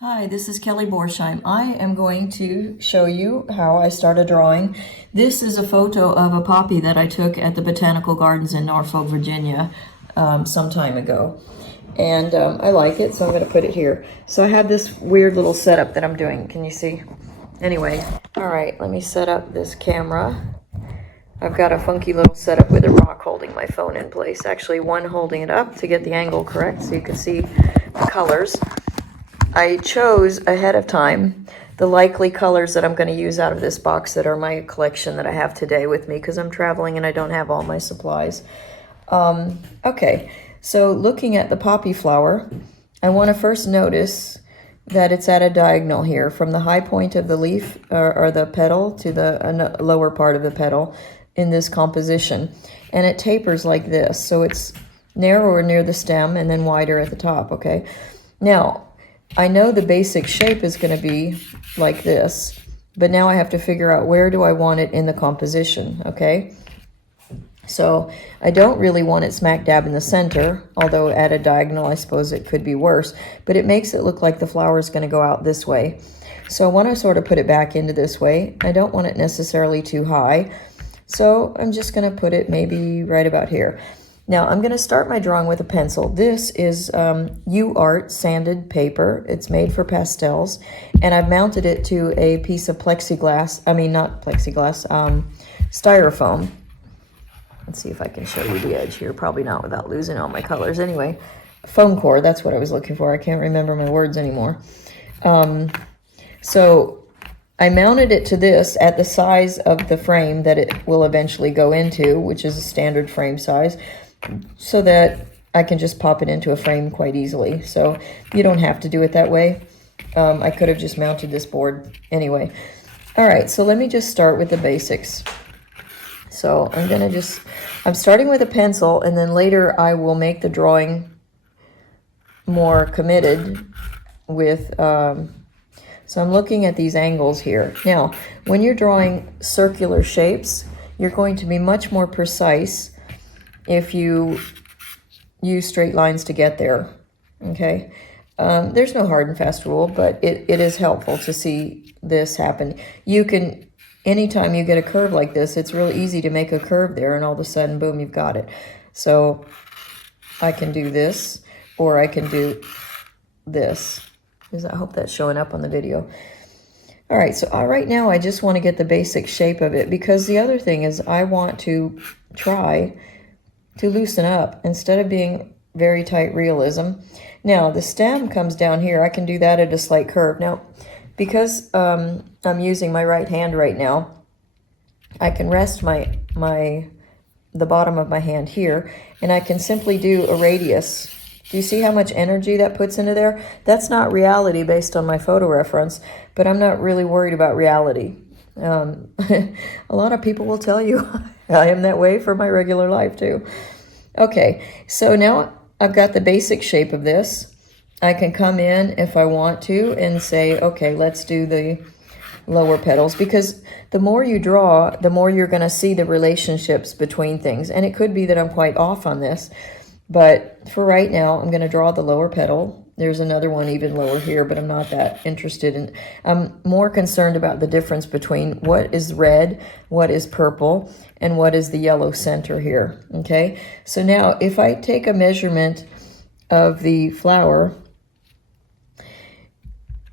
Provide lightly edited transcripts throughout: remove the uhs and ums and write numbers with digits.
Hi, this is Kelly Borsheim. I am going to show you how I started drawing. This is a photo of a poppy that I took at the Botanical Gardens in Norfolk, Virginia, some time ago. And I like it, so I'm going to put it here. So I have this weird little setup that I'm doing. Can you see? Anyway, all right, let me set up this camera. I've got a funky little setup with a rock holding my phone in place. Actually, one holding it up to get the angle correct so you can see the colors. I chose ahead of time the likely colors that I'm going to use out of this box that are my collection that I have today with me because I'm traveling and I don't have all my supplies. Okay, so looking at the poppy flower, I want to first notice that it's at a diagonal here from the high point of the leaf or the petal to the lower part of the petal in this composition. And it tapers like this, so it's narrower near the stem and then wider at the top, okay? Now, I know the basic shape is going to be like this, but now I have to figure out where do I want it in the composition, okay? So I don't really want it smack dab in the center, although at a diagonal I suppose it could be worse, but it makes it look like the flower is going to go out this way. So I want to sort of put it back into this way. I don't want it necessarily too high, so I'm just going to put it maybe right about here. Now, I'm going to start my drawing with a pencil. This is UArt sanded paper. It's made for pastels, and I've mounted it to a piece of plexiglass. I mean, not plexiglass, styrofoam. Let's see if I can show you the edge here. Probably not without losing all my colors. Anyway, foam core, that's what I was looking for. I can't remember my words anymore. So I mounted it to this at the size of the frame that it will eventually go into, which is a standard frame size, so that I can just pop it into a frame quite easily. So you don't have to do it that way. I could have just mounted this board anyway. All right, so let me just start with the basics. So I'm starting with a pencil, and then later I will make the drawing more committed with, so I'm looking at these angles here. Now, when you're drawing circular shapes, you're going to be much more precise if you use straight lines to get there, okay? There's no hard and fast rule, but it is helpful to see this happen. You can, anytime you get a curve like this, it's really easy to make a curve there, and all of a sudden, boom, you've got it. So I can do this, or I can do this. I hope that's showing up on the video. All right, so right now I just want to get the basic shape of it, because the other thing is I want to try to loosen up instead of being very tight realism. Now, the stem comes down here. I can do that at a slight curve. Now, because I'm using my right hand right now, I can rest the bottom of my hand here, and I can simply do a radius. Do you see how much energy that puts into there? That's not reality based on my photo reference, but I'm not really worried about reality. A lot of people will tell you I am that way for my regular life too. Okay, so now I've got the basic shape of this. I can come in if I want to and say, okay, let's do the lower petals, because the more you draw, the more you're going to see the relationships between things. And it could be that I'm quite off on this, but for right now, I'm going to draw the lower petal. There's another one even lower here, but I'm not that interested in. I'm more concerned about the difference between what is red, what is purple, and what is the yellow center here, okay? So now, if I take a measurement of the flower,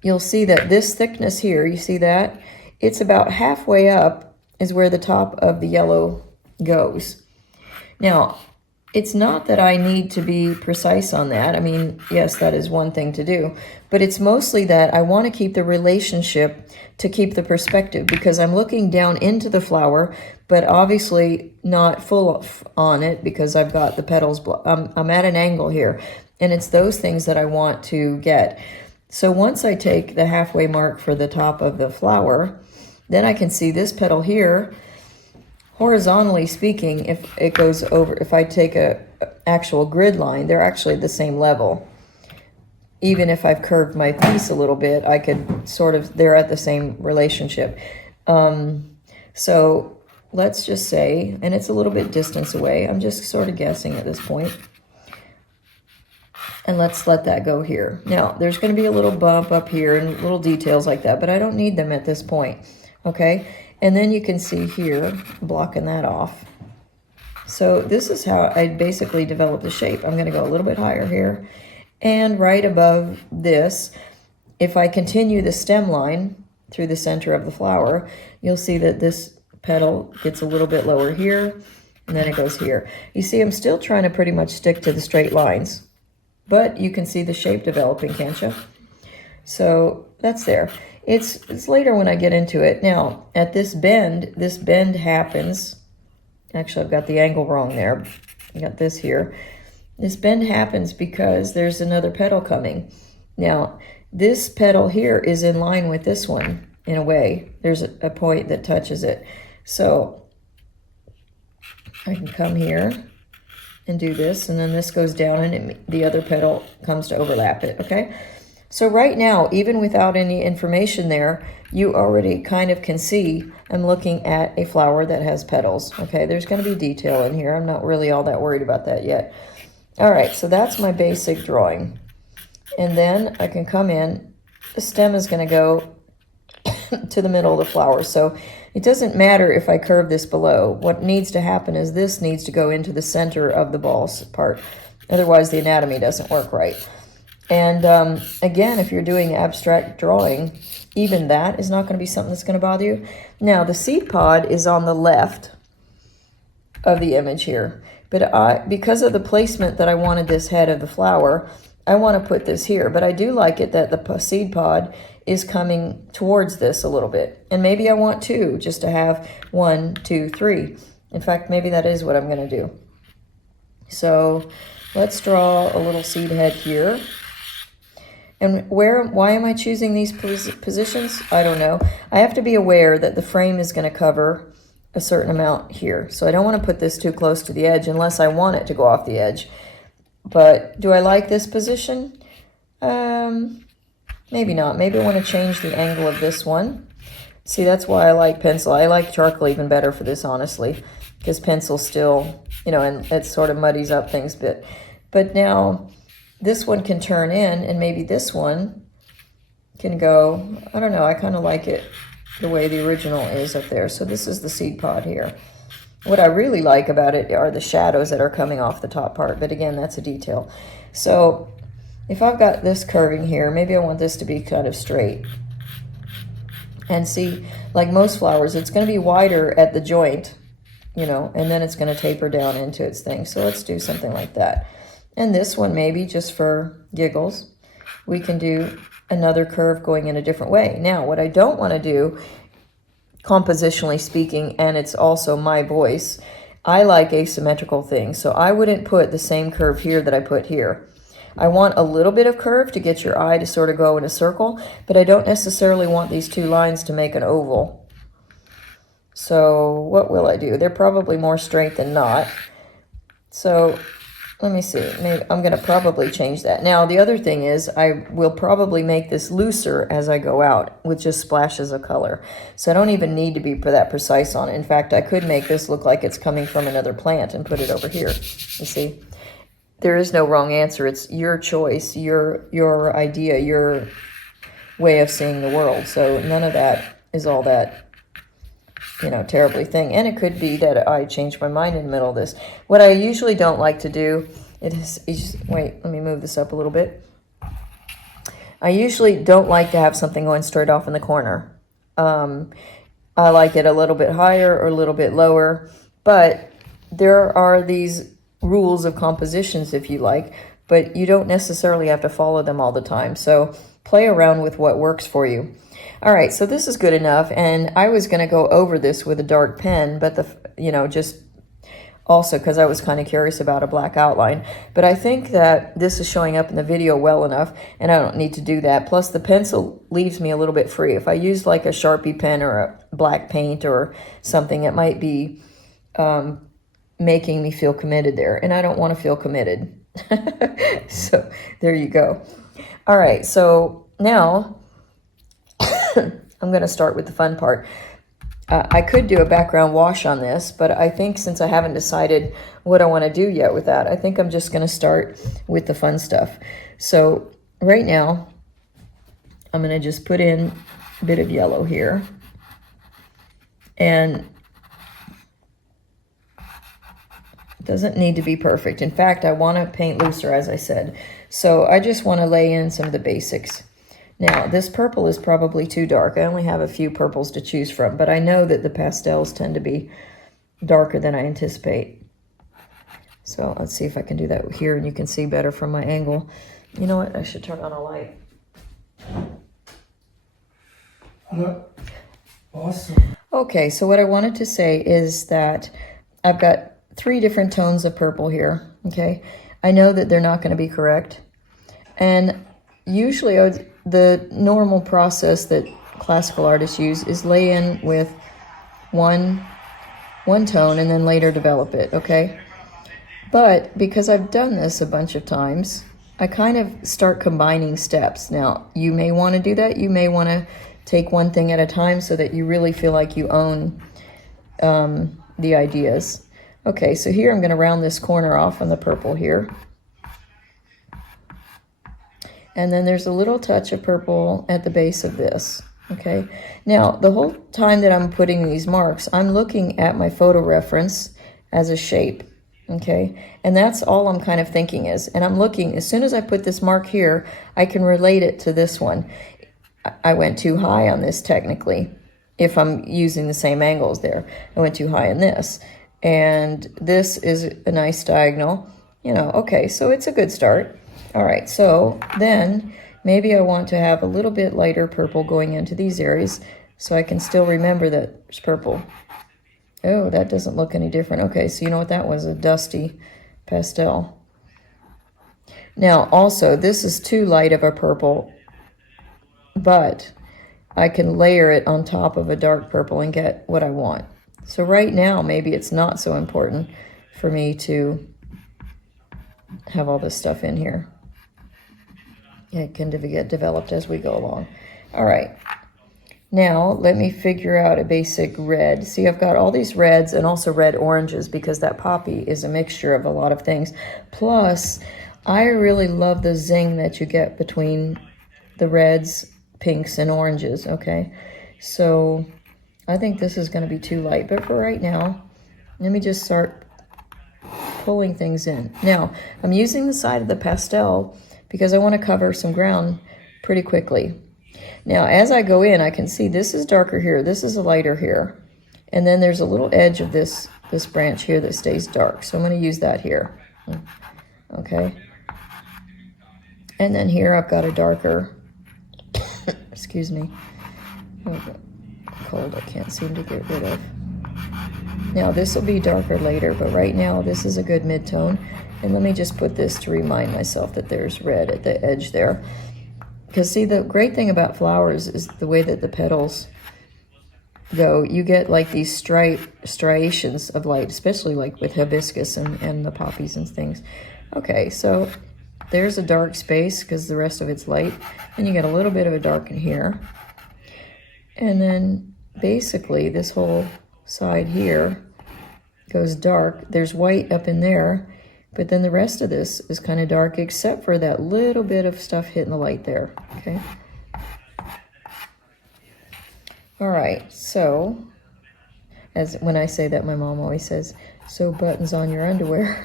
you'll see that this thickness here, you see that? It's about halfway up is where the top of the yellow goes. Now, it's not that I need to be precise on that. I mean, yes, that is one thing to do, but it's mostly that I want to keep the relationship to keep the perspective, because I'm looking down into the flower, but obviously not full on it because I've got the petals. I'm at an angle here, and it's those things that I want to get. So once I take the halfway mark for the top of the flower, then I can see this petal here. Horizontally speaking, if it goes over, if I take a actual grid line, they're actually the same level. Even if I've curved my piece a little bit, I could sort of, they're at the same relationship. So let's just say, and it's a little bit distance away, I'm just sort of guessing at this point. And let's let that go here. Now, there's going to be a little bump up here and little details like that, but I don't need them at this point, okay? And then you can see here, blocking that off. So this is how I basically develop the shape. I'm going to go a little bit higher here. And right above this, if I continue the stem line through the center of the flower, you'll see that this petal gets a little bit lower here, and then it goes here. You see, I'm still trying to pretty much stick to the straight lines, but you can see the shape developing, can't you? So that's there. It's later when I get into it. Now, at this bend happens. Actually, I've got the angle wrong there. I got this here. This bend happens because there's another petal coming. Now, this petal here is in line with this one in a way. There's a point that touches it. So I can come here and do this, and then this goes down and the other petal comes to overlap it, okay? So right now, even without any information there, you already kind of can see I'm looking at a flower that has petals, okay? There's going to be detail in here. I'm not really all that worried about that yet. All right, so that's my basic drawing. And then I can come in. The stem is going to go to the middle of the flower. So it doesn't matter if I curve this below. What needs to happen is this needs to go into the center of the ball part. Otherwise, the anatomy doesn't work right. And again, if you're doing abstract drawing, even that is not going to be something that's going to bother you. Now, the seed pod is on the left of the image here. But because of the placement that I wanted this head of the flower, I want to put this here. But I do like it that the seed pod is coming towards this a little bit. And maybe I want two, just to have 1, 2, 3. In fact, maybe that is what I'm going to do. So let's draw a little seed head here. And why am I choosing these positions? I don't know. I have to be aware that the frame is going to cover a certain amount here. So I don't want to put this too close to the edge unless I want it to go off the edge. But do I like this position? Maybe not. Maybe I want to change the angle of this one. See, that's why I like pencil. I like charcoal even better for this, honestly, because pencil still, and it sort of muddies up things a bit. But now this one can turn in, and maybe this one can go, I don't know, I kind of like it the way the original is up there. So this is the seed pod here. What I really like about it are the shadows that are coming off the top part, but again, that's a detail. So if I've got this curving here, maybe I want this to be kind of straight. And see, like most flowers, it's going to be wider at the joint, and then it's going to taper down into its thing. So let's do something like that. And this one, maybe just for giggles, we can do another curve going in a different way. Now, what I don't want to do, compositionally speaking, and it's also my voice, I like asymmetrical things. So I wouldn't put the same curve here that I put here. I want a little bit of curve to get your eye to sort of go in a circle, but I don't necessarily want these two lines to make an oval. So what will I do? They're probably more straight than not. So let me see. Maybe I'm going to probably change that. Now, the other thing is I will probably make this looser as I go out with just splashes of color. So I don't even need to be that precise on it. In fact, I could make this look like it's coming from another plant and put it over here. You see? There is no wrong answer. It's your choice, your idea, your way of seeing the world. So none of that is all that terribly thing. And it could be that I change my mind in the middle of this. What I usually don't like to do wait, let me move this up a little bit. I usually don't like to have something going straight off in the corner. I like it a little bit higher or a little bit lower, but there are these rules of compositions, if you like, but you don't necessarily have to follow them all the time. So play around with what works for you. All right, so this is good enough, and I was going to go over this with a dark pen, but just also because I was kind of curious about a black outline. But I think that this is showing up in the video well enough, and I don't need to do that. Plus, the pencil leaves me a little bit free. If I use like a Sharpie pen or a black paint or something, it might be making me feel committed there, and I don't want to feel committed. So there you go. All right, so now I'm going to start with the fun part. I could do a background wash on this, but I think since I haven't decided what I want to do yet with that, I think I'm just going to start with the fun stuff. So right now, I'm going to just put in a bit of yellow here. And it doesn't need to be perfect. In fact, I want to paint looser, as I said. So I just want to lay in some of the basics. Now, this purple is probably too dark. I only have a few purples to choose from, but I know that the pastels tend to be darker than I anticipate. So let's see if I can do that here, and you can see better from my angle. You know what? I should turn on a light. Awesome. Okay, so what I wanted to say is that I've got 3 different tones of purple here, okay? I know that they're not going to be correct. And usually the normal process that classical artists use is lay in with one tone and then later develop it, okay? But because I've done this a bunch of times, I kind of start combining steps. Now, you may want to do that. You may want to take one thing at a time so that you really feel like you own the ideas. Okay, so here I'm going to round this corner off on the purple here. And then there's a little touch of purple at the base of this, okay? Now, the whole time that I'm putting these marks, I'm looking at my photo reference as a shape, okay? And that's all I'm kind of thinking is, and I'm looking, as soon as I put this mark here, I can relate it to this one. I went too high on this technically, if I'm using the same angles there. I went too high on this. And this is a nice diagonal, you know, okay, so it's a good start. All right, so then maybe I want to have a little bit lighter purple going into these areas so I can still remember that there's purple. Oh, that doesn't look any different. Okay, so you know what that was, a dusty pastel. Now, also, this is too light of a purple, but I can layer it on top of a dark purple and get what I want. So right now, maybe it's not so important for me to have all this stuff in here. It can get developed as we go along. All right. Now, let me figure out a basic red. See, I've got all these reds and also red oranges because that poppy is a mixture of a lot of things. Plus, I really love the zing that you get between the reds, pinks, and oranges, okay? So I think this is going to be too light. But for right now, let me just start pulling things in. Now, I'm using the side of the pastel because I want to cover some ground pretty quickly. Now, as I go in, I can see this is darker here, this is a lighter here, and then there's a little edge of this branch here that stays dark. So I'm going to use that here, okay? And then here I've got a darker, excuse me, cold I can't seem to get rid of. Now, this will be darker later, but right now this is a good mid-tone. And let me just put this to remind myself that there's red at the edge there. Because see, the great thing about flowers is the way that the petals go. You get like these striations of light, especially like with hibiscus and the poppies and things. Okay, so there's a dark space because the rest of it's light. And you get a little bit of a dark in here. And then basically this whole side here goes dark. There's white up in there. But then the rest of this is kind of dark, except for that little bit of stuff hitting the light there, okay? All right, so, as when I say that, my mom always says, sew buttons on your underwear.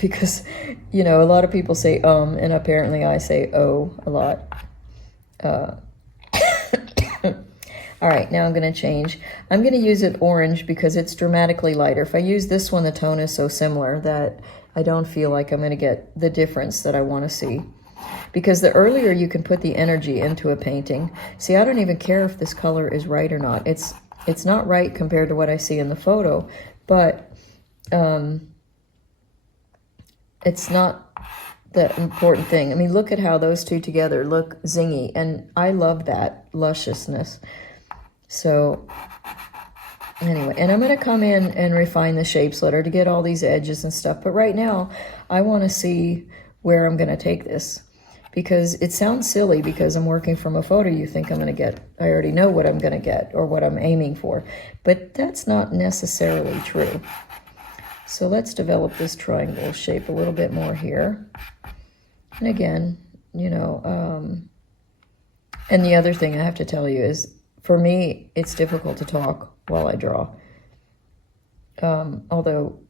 Because, you know, a lot of people say, and apparently I say, oh, a lot. All right, now I'm going to change. I'm going to use it orange because it's dramatically lighter. If I use this one, the tone is so similar that I don't feel like I'm going to get the difference that I want to see. Because the earlier you can put the energy into a painting. See, I don't even care if this color is right or not. It's not right compared to what I see in the photo, but it's not the important thing. I mean, look at how those two together look zingy, and I love that lusciousness. So anyway, and I'm going to come in and refine the shape slitter to get all these edges and stuff. But right now, I want to see where I'm going to take this. because it sounds silly because I'm working from a photo. You think I'm going to get, I already know what I'm going to get or what I'm aiming for, but that's not necessarily true. So let's develop this triangle shape a little bit more here. And again, you know, and the other thing I have to tell you is, for me, it's difficult to talk while I draw. Although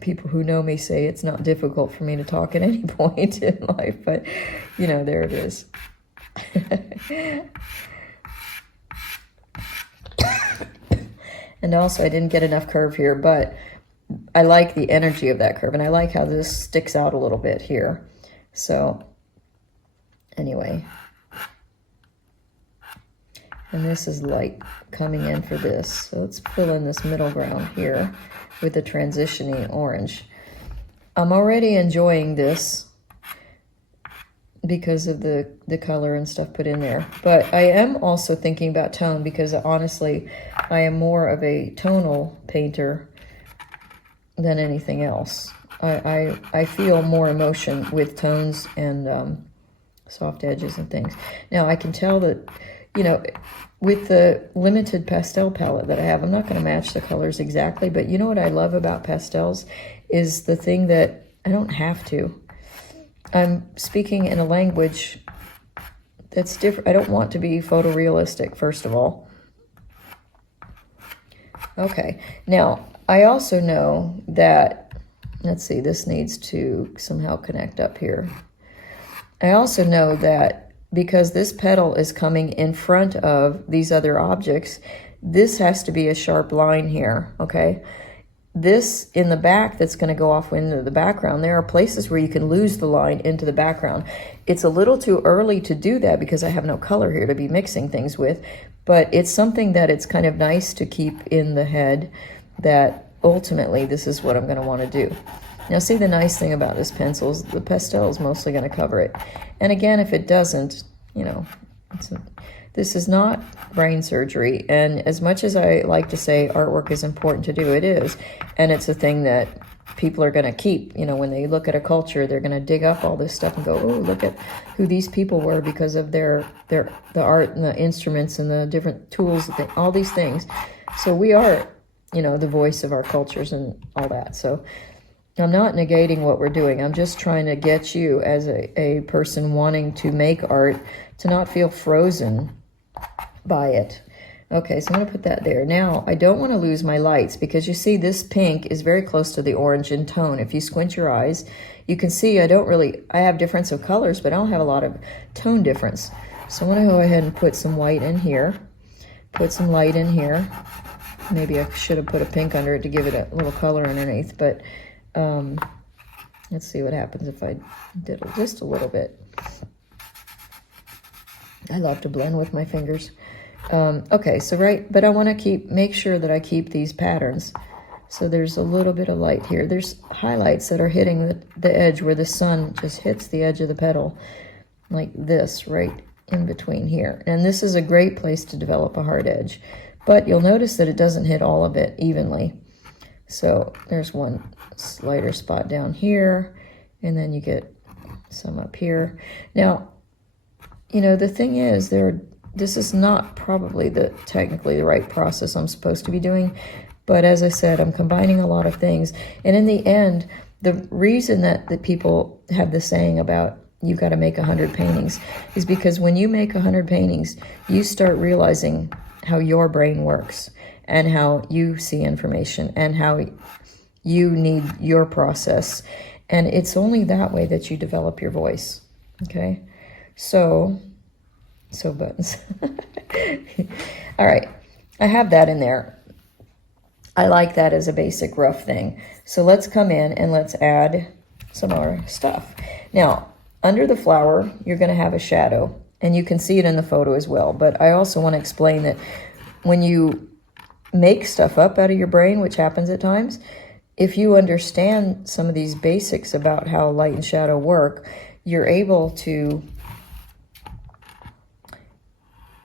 people who know me say it's not difficult for me to talk at any point in life, but you know, there it is. And also I didn't get enough curve here, but I like the energy of that curve, and I like how this sticks out a little bit here. So anyway, and this is light coming in for this. So let's fill in this middle ground here with the transitioning orange. I'm already enjoying this because of the color and stuff put in there. But I am also thinking about tone, because honestly, I am more of a tonal painter than anything else. I feel more emotion with tones and soft edges and things. Now, I can tell that, you know, with the limited pastel palette that I have, I'm not going to match the colors exactly, but you know what I love about pastels is the thing that I don't have to. I'm speaking in a language that's different. I don't want to be photorealistic, first of all. Okay, now I also know that, let's see, this needs to somehow connect up here. I also know that because this petal is coming in front of these other objects, this has to be a sharp line here, okay? This in the back that's going to go off into the background, there are places where you can lose the line into the background. It's a little too early to do that because I have no color here to be mixing things with, but it's something that it's kind of nice to keep in the head, that ultimately this is what I'm going to want to do. Now see, the nice thing about this pencil is the pastel is mostly going to cover it. And again, if it doesn't, you know, this is not brain surgery. And as much as I like to say artwork is important to do, it is. And it's a thing that people are going to keep. You know, when they look at a culture, they're going to dig up all this stuff and go, oh, look at who these people were because of the art and the instruments and the different tools, all these things. So we are, you know, the voice of our cultures and all that. So I'm not negating what we're doing. I'm just trying to get you as a person wanting to make art to not feel frozen by it. Okay, so I'm going to put that there. Now, I don't want to lose my lights because you see this pink is very close to the orange in tone. If you squint your eyes, you can see I have difference of colors, but I don't have a lot of tone difference. So I'm going to go ahead and put some white in here, put some light in here. Maybe I should have put a pink under it to give it a little color underneath, but let's see what happens if I did just a little bit. I love to blend with my fingers. Okay, so but I want to make sure that I keep these patterns. So there's a little bit of light here. There's highlights that are hitting the edge where the sun just hits the edge of the petal, like this, right in between here. And this is a great place to develop a hard edge. But you'll notice that it doesn't hit all of it evenly. So there's one lighter spot down here, and then you get some up here. Now, you know, the thing is, this is not probably technically the right process I'm supposed to be doing, but as I said, I'm combining a lot of things. And in the end, the reason that people have the saying about you've got to make 100 paintings is because when you make 100 paintings, you start realizing how your brain works and how you see information and how you need your process. And it's only that way that you develop your voice. Okay? So buttons. All right. I have that in there. I like that as a basic rough thing. So let's come in and let's add some more stuff. Now, under the flower, you're going to have a shadow, and you can see it in the photo as well. But I also want to explain that when you make stuff up out of your brain, which happens at times, if you understand some of these basics about how light and shadow work, you're able to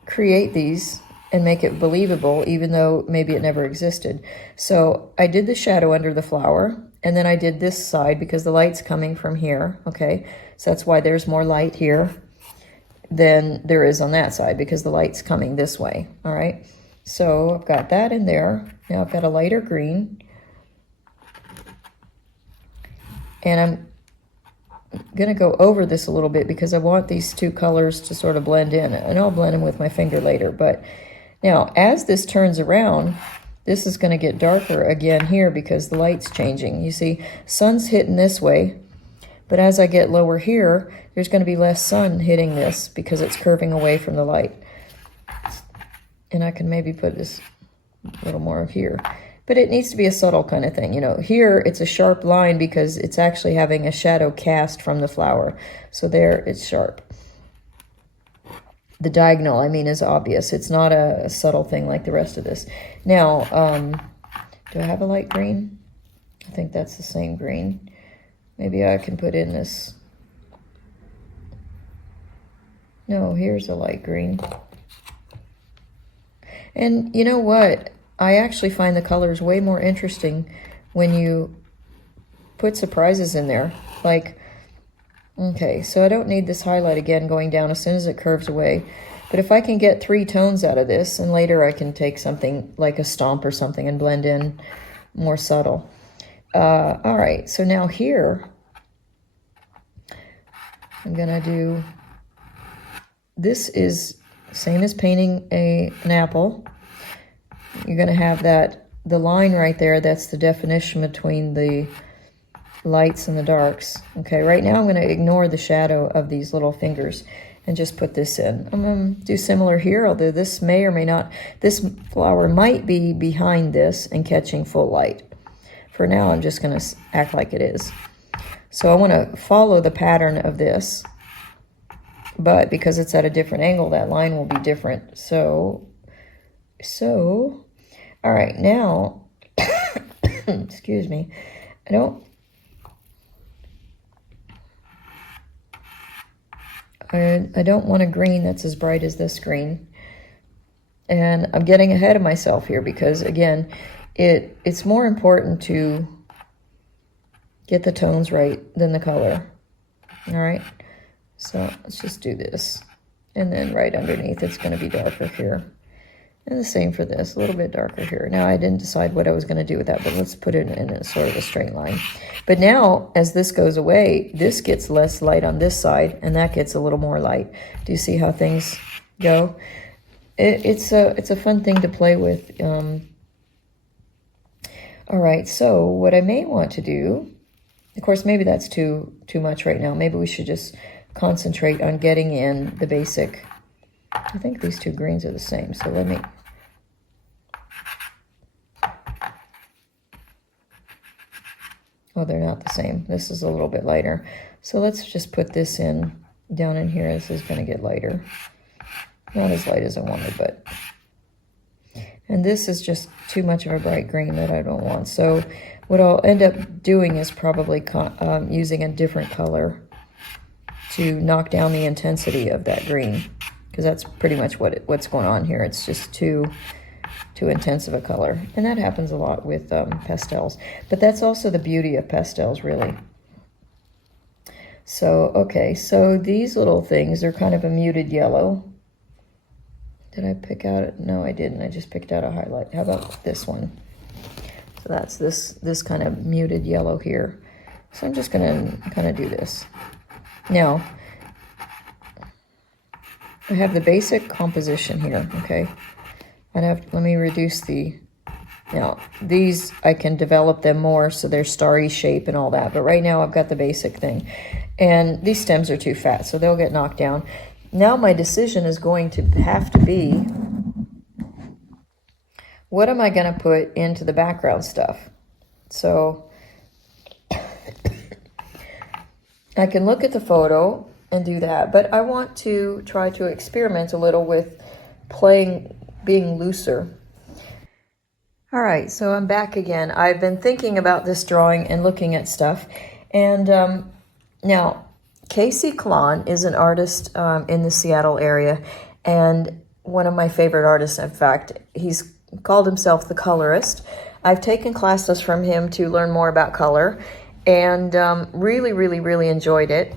create these and make it believable, even though maybe it never existed. So I did the shadow under the flower, and then I did this side because the light's coming from here, okay? So that's why there's more light here than there is on that side, because the light's coming this way, all right? So I've got that in there. Now I've got a lighter green, and I'm gonna go over this a little bit because I want these two colors to sort of blend in, and I'll blend them with my finger later. But now as this turns around, this is going to get darker again here because the light's changing. You see, sun's hitting this way, but as I get lower here, there's going to be less sun hitting this because it's curving away from the light. And I can maybe put this a little more here, but it needs to be a subtle kind of thing. You know, here it's a sharp line because it's actually having a shadow cast from the flower. So there it's sharp. The diagonal, I mean, is obvious. It's not a subtle thing like the rest of this. Now, do I have a light green? I think that's the same green. Maybe I can put in this. No, here's a light green. And you know what? I actually find the colors way more interesting when you put surprises in there. Like, okay, so I don't need this highlight again going down as soon as it curves away. But if I can get 3 tones out of this, and later I can take something like a stomp or something and blend in more subtle. All right, so now here, I'm gonna do, this is same as painting an apple. You're gonna have that, the line right there, that's the definition between the lights and the darks. Okay, right now I'm going to ignore the shadow of these little fingers and just put this in. I'm going to do similar here, although this may or may not, this flower might be behind this and catching full light. For now, I'm just going to act like it is. So I want to follow the pattern of this, but because it's at a different angle, that line will be different. So, all right, now, excuse me, I don't want a green that's as bright as this green. And I'm getting ahead of myself here because, again, it's more important to get the tones right than the color. All right, so let's just do this. And then right underneath, it's going to be darker here. And the same for this, a little bit darker here. Now, I didn't decide what I was going to do with that, but let's put it in a sort of a straight line. But now, as this goes away, this gets less light on this side, and that gets a little more light. Do you see how things go? It's a fun thing to play with. All right, so what I may want to do, of course, maybe that's too much right now. Maybe we should just concentrate on getting in the basic. I think these two greens are the same, so let me... Oh, they're not the same. This is a little bit lighter. So let's just put this in down in here. This is going to get lighter. Not as light as I wanted, but... And this is just too much of a bright green that I don't want. So what I'll end up doing is probably using a different color to knock down the intensity of that green, because that's pretty much what's going on here. It's just too intense of a color, and that happens a lot with pastels. But that's also the beauty of pastels, really. So okay, so these little things are kind of a muted yellow. Did I pick out? No, I didn't. I just picked out a highlight. How about this one? So that's this kind of muted yellow here. So I'm just gonna kind of do this. Now, I have the basic composition here, okay? Let me reduce now these, I can develop them more so they're starry shape and all that, but right now I've got the basic thing. And these stems are too fat, so they'll get knocked down. Now my decision is going to have to be, what am I going to put into the background stuff? So I can look at the photo and do that, but I want to try to experiment a little with being looser. All right, so I'm back again. I've been thinking about this drawing and looking at stuff, and now Klahn is an artist in the Seattle area, and one of my favorite artists. In fact, he's called himself the Colorist. I've taken classes from him to learn more about color, and really, really, really enjoyed it.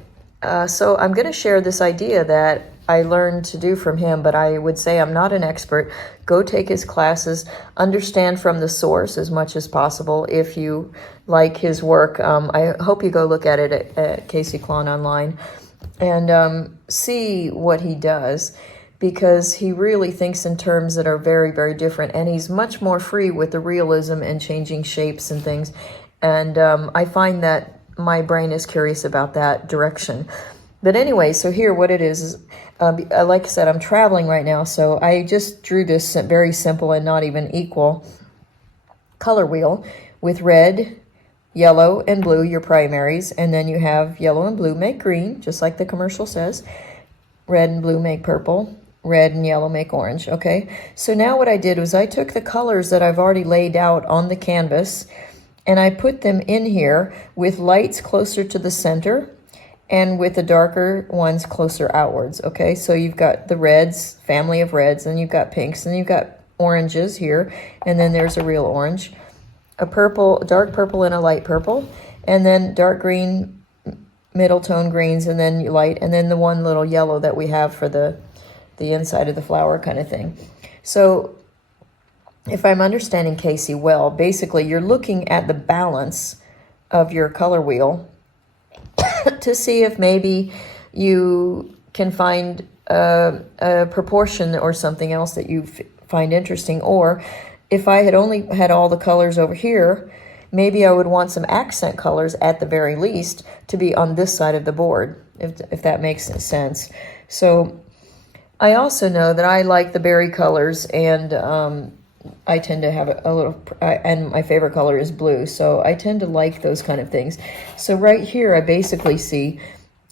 So I'm going to share this idea that I learned to do from him, but I would say I'm not an expert. Go take his classes, understand from the source as much as possible. If you like his work, I hope you go look at it at Casey Klahn online and see what he does, because he really thinks in terms that are very, very different, and he's much more free with the realism and changing shapes and things. And I find that my brain is curious about that direction. But anyway, so here what it is like I said, I'm traveling right now, so I just drew this very simple and not even equal color wheel with red, yellow, and blue, your primaries, and then you have yellow and blue make green, just like the commercial says. Red and blue make purple. Red and yellow make orange, okay? So now what I did was I took the colors that I've already laid out on the canvas, and I put them in here with lights closer to the center and with the darker ones closer outwards, okay? So you've got the reds, family of reds, and you've got pinks, and you've got oranges here, and then there's a real orange, a purple, dark purple and a light purple, and then dark green, middle tone greens, and then light, and then the one little yellow that we have for the inside of the flower kind of thing. So if I'm understanding Casey well, basically you're looking at the balance of your color wheel to see if maybe you can find a proportion or something else that you find interesting. Or if I had only had all the colors over here, maybe I would want some accent colors at the very least to be on this side of the board, if that makes sense. So I also know that I like the berry colors, and I tend to have a little, and my favorite color is blue, so I tend to like those kind of things. So right here, I basically see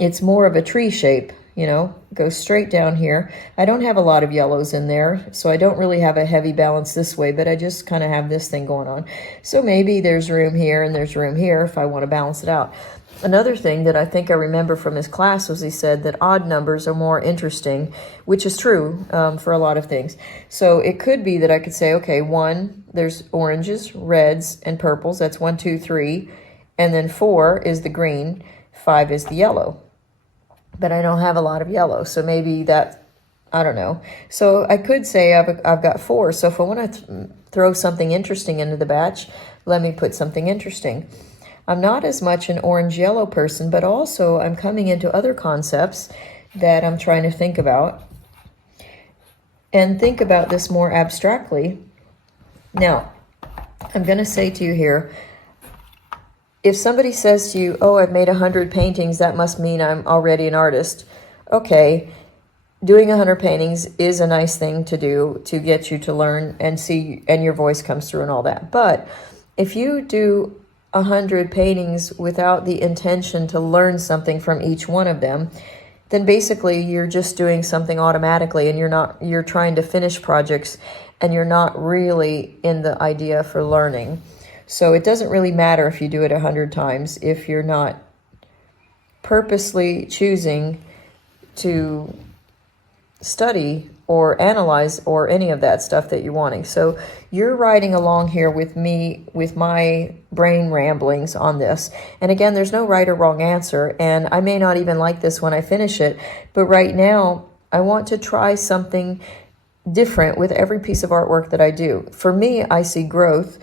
it's more of a tree shape, you know, goes straight down here. I don't have a lot of yellows in there, so I don't really have a heavy balance this way, but I just kind of have this thing going on. So maybe there's room here and there's room here if I want to balance it out. Another thing that I think I remember from his class was he said that odd numbers are more interesting, which is true for a lot of things. So it could be that I could say, okay, 1, there's oranges, reds, and purples. That's 1, 2, 3. And then 4 is the green, 5 is the yellow. But I don't have a lot of yellow, so maybe that, I don't know. So I could say I've got 4. So if I want to throw something interesting into the batch, let me put something interesting. I'm not as much an orange-yellow person, but also I'm coming into other concepts that I'm trying to think about, and think about this more abstractly. Now, I'm going to say to you here, if somebody says to you, oh, I've made 100 paintings, that must mean I'm already an artist. Okay, doing 100 paintings is a nice thing to do to get you to learn and see, and your voice comes through and all that. But if you do 100 paintings without the intention to learn something from each one of them, then basically you're just doing something automatically, and you're trying to finish projects, and you're not really in the idea for learning. So it doesn't really matter if you do it 100 times if you're not purposely choosing to study or analyze or any of that stuff that you're wanting. So you're riding along here with me, with my brain ramblings on this. And again, there's no right or wrong answer, and I may not even like this when I finish it, but right now I want to try something different with every piece of artwork that I do. For me, I see growth,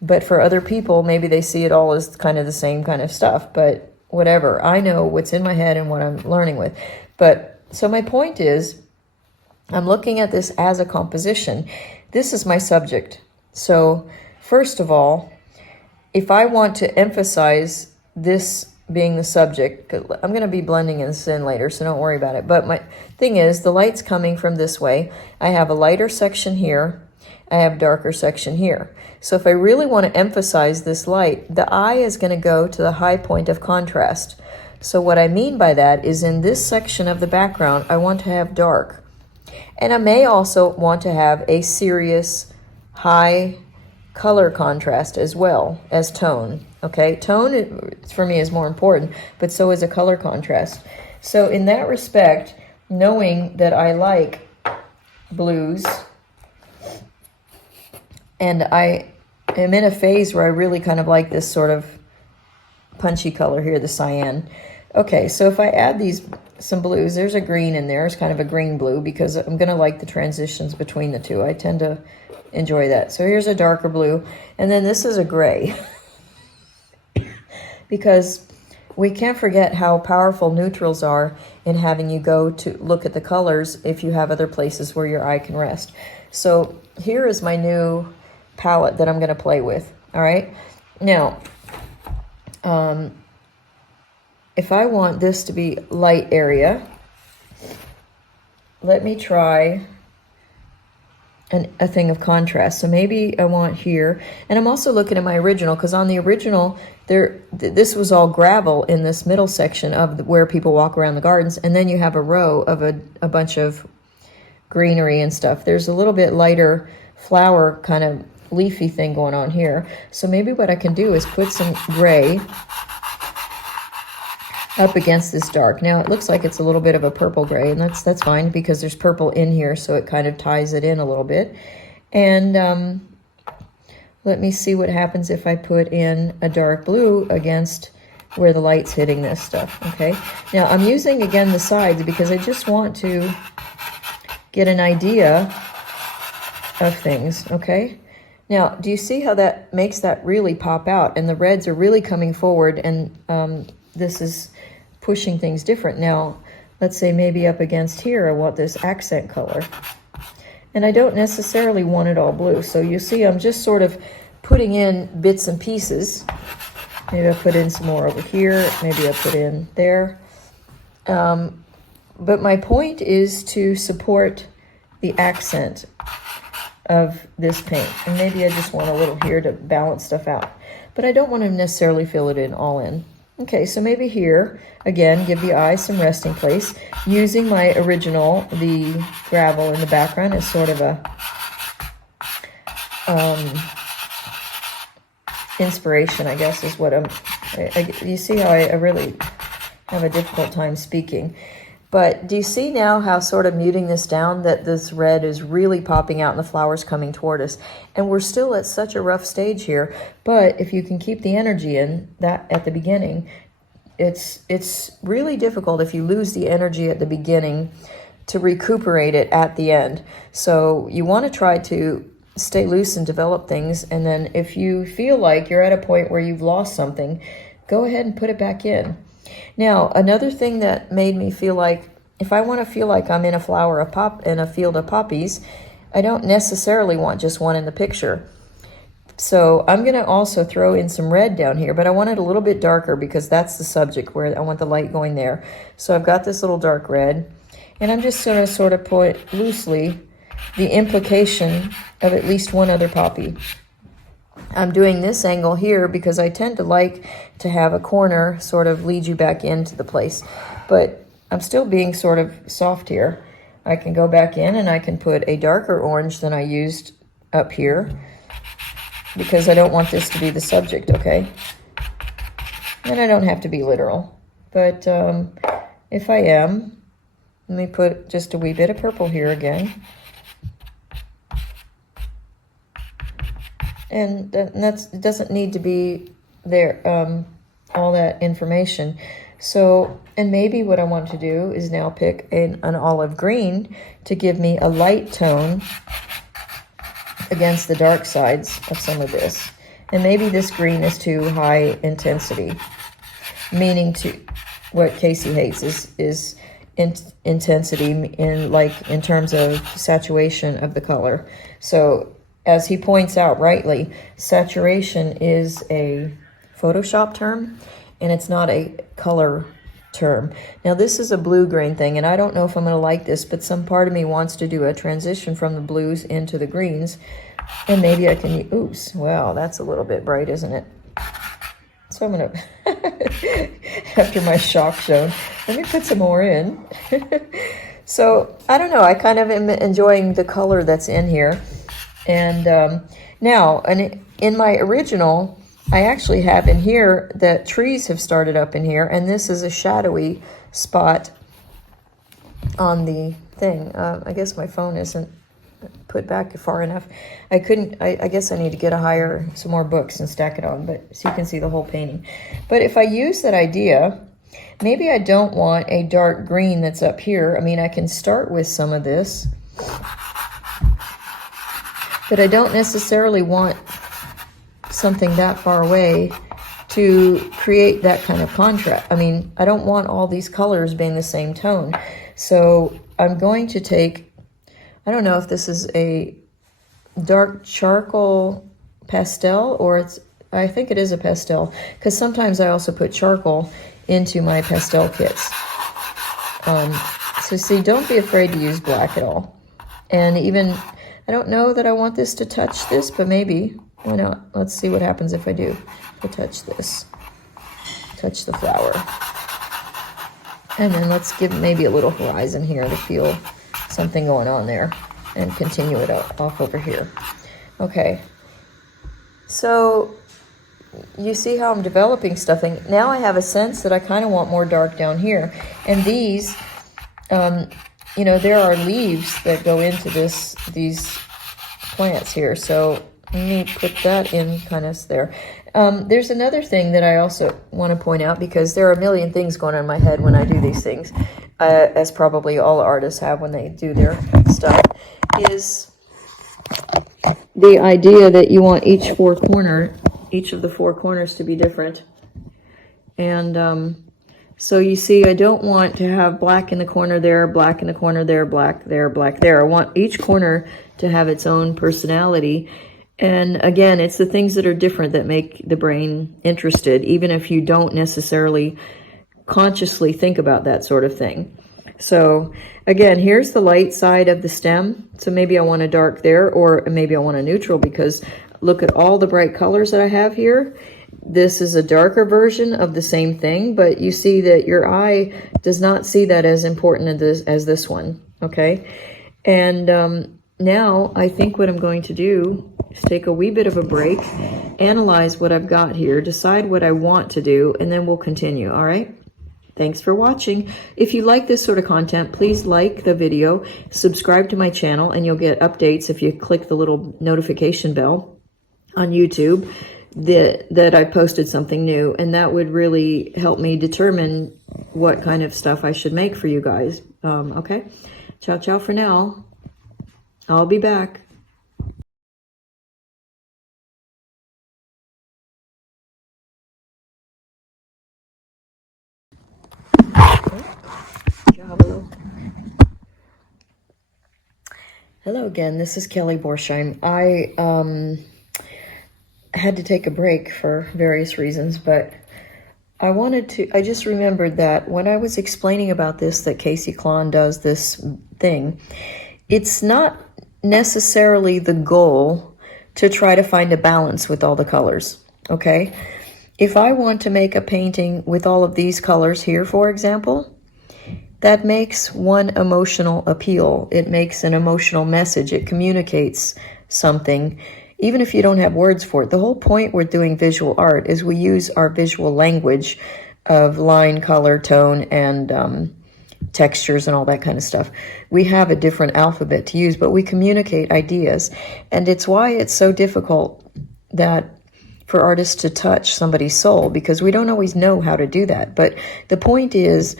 but for other people, maybe they see it all as kind of the same kind of stuff, but whatever. I know what's in my head and what I'm learning with. But so my point is, I'm looking at this as a composition. This is my subject. So first of all, if I want to emphasize this being the subject, I'm going to be blending this in later, so don't worry about it. But my thing is, the light's coming from this way. I have a lighter section here. I have a darker section here. So if I really want to emphasize this light, the eye is going to go to the high point of contrast. So what I mean by that is, in this section of the background, I want to have dark. And I may also want to have a serious high color contrast as well as tone. Okay, tone for me is more important, but so is a color contrast. So in that respect, knowing that I like blues. And I am in a phase where I really kind of like this sort of punchy color here, the cyan. Okay, so if I add some blues, there's a green in there. It's kind of a green blue because I'm going to like the transitions between the two. I tend to enjoy that. So here's a darker blue, and then this is a gray. Because we can't forget how powerful neutrals are in having you go to look at the colors if you have other places where your eye can rest. So here is my new palette that I'm going to play with. All right. Now, if I want this to be light area, let me try a thing of contrast. So maybe I want here, and I'm also looking at my original, because on the original this was all gravel in this middle section of where people walk around the gardens, and then you have a row of a bunch of greenery and stuff. There's a little bit lighter flower kind of leafy thing going on here. So maybe what I can do is put some gray up against this dark. Now it looks like it's a little bit of a purple gray, and that's fine because there's purple in here, so it kind of ties it in a little bit. And let me see what happens if I put in a dark blue against where the light's hitting this stuff. Okay, now I'm using again the sides because I just want to get an idea of things. Okay, now do you see how that makes that really pop out, and the reds are really coming forward, and this is pushing things different. Now, let's say maybe up against here, I want this accent color. And I don't necessarily want it all blue. So you see, I'm just sort of putting in bits and pieces. Maybe I put in some more over here. Maybe I put in there. But my point is to support the accent of this paint. And maybe I just want a little here to balance stuff out. But I don't want to necessarily fill it in all in. Okay, so maybe here, again, give the eye some resting place, using my original, the gravel in the background as sort of a inspiration, I guess, is what you see how I really have a difficult time speaking. But do you see now how sort of muting this down, that this red is really popping out and the flowers coming toward us? And we're still at such a rough stage here, but if you can keep the energy in that at the beginning, it's really difficult if you lose the energy at the beginning to recuperate it at the end. So you want to try to stay loose and develop things, and then if you feel like you're at a point where you've lost something, go ahead and put it back in. Now, another thing that made me feel like, if I want to feel like I'm in a field of poppies, I don't necessarily want just one in the picture. So I'm going to also throw in some red down here, but I want it a little bit darker because that's the subject where I want the light going there. So I've got this little dark red, and I'm just going to sort of put loosely the implication of at least one other poppy. I'm doing this angle here because I tend to like to have a corner sort of lead you back into the place. But I'm still being sort of soft here. I can go back in and I can put a darker orange than I used up here because I don't want this to be the subject, okay? And I don't have to be literal. But if I am, let me put just a wee bit of purple here again. And it doesn't need to be there, all that information. So, and maybe what I want to do is now pick an olive green to give me a light tone against the dark sides of some of this. And maybe this green is too high intensity, meaning to what Casey hates is intensity in terms of saturation of the color. So, as he points out rightly, saturation is a Photoshop term, and it's not a color term. Now, this is a blue-green thing, and I don't know if I'm going to like this, but some part of me wants to do a transition from the blues into the greens, and maybe I can, oops, wow, that's a little bit bright, isn't it? So I'm going to, after my shock shown, let me put some more in. So, I don't know, I kind of am enjoying the color that's in here. And now, in my original, I actually have in here that trees have started up in here, and this is a shadowy spot on the thing. I guess my phone isn't put back far enough. I couldn't, I guess I need to get some more books and stack it on, but so you can see the whole painting. But if I use that idea, maybe I don't want a dark green that's up here. I mean, I can start with some of this, but I don't necessarily want something that far away to create that kind of contrast. I mean, I don't want all these colors being the same tone. So I'm going to take, I don't know if this is a dark charcoal pastel or I think it is a pastel, because sometimes I also put charcoal into my pastel kits. So see, don't be afraid to use black at all. And even, I don't know that I want this to touch this, but maybe, why not? Let's see what happens if I do. If I touch this, touch the flower. And then let's give maybe a little horizon here to feel something going on there, and continue it off over here. Okay, so you see how I'm developing stuffing. Now I have a sense that I kind of want more dark down here. And these, you know, there are leaves that go into these plants here. So let me put that in kind of there. There's another thing that I also want to point out, because there are a million things going on in my head when I do these things, as probably all artists have when they do their stuff, is the idea that you want each of the four corners to be different. And so you see, I don't want to have black in the corner there, black in the corner there, black there, black there. I want each corner to have its own personality. And again, it's the things that are different that make the brain interested, even if you don't necessarily consciously think about that sort of thing. So again, here's the light side of the stem. So maybe I want a dark there, or maybe I want a neutral, because look at all the bright colors that I have here. This is a darker version of the same thing, but you see that your eye does not see that as important as this one, okay? And now I think what I'm going to do is take a wee bit of a break, analyze what I've got here, decide what I want to do, and then we'll continue, all right? Thanks for watching. If you like this sort of content, please like the video, subscribe to my channel, and you'll get updates if you click the little notification bell on YouTube that I posted something new, and that would really help me determine what kind of stuff I should make for you guys. Okay? Ciao, ciao for now. I'll be back. Hello again, this is Kelly Borsheim. I had to take a break for various reasons, but I just remembered that when I was explaining about this, that Casey Klahn does this thing, it's not necessarily the goal to try to find a balance with all the colors, okay? If I want to make a painting with all of these colors here, for example, that makes one emotional appeal. It makes an emotional message. It communicates something, even if you don't have words for it. The whole point with doing visual art is we use our visual language of line, color, tone, and textures and all that kind of stuff. We have a different alphabet to use, but we communicate ideas. And it's why it's so difficult for artists to touch somebody's soul, because we don't always know how to do that. But the point is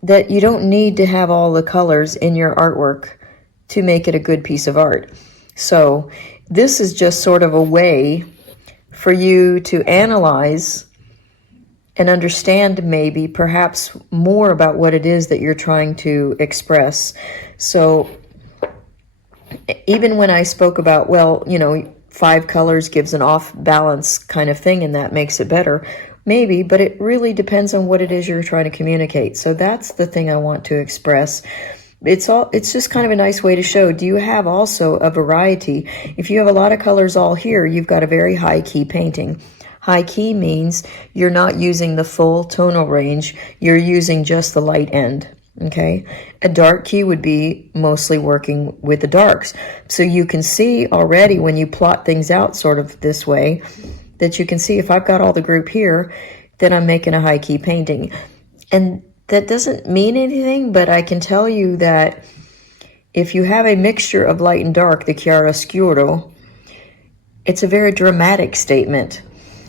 that you don't need to have all the colors in your artwork to make it a good piece of art. So this is just sort of a way for you to analyze and understand maybe perhaps more about what it is that you're trying to express. So even when I spoke about, well, you know, 5 colors gives an off balance kind of thing and that makes it better, maybe, but it really depends on what it is you're trying to communicate. So that's the thing I want to express. It's just kind of a nice way to show, do you have also a variety? If you have a lot of colors all here, you've got a very high key painting. High key means you're not using the full tonal range, you're using just the light end, okay? A dark key would be mostly working with the darks. So you can see already when you plot things out sort of this way, that you can see if I've got all the group here, then I'm making a high key painting. And that doesn't mean anything, but I can tell you that if you have a mixture of light and dark, the chiaroscuro, it's a very dramatic statement.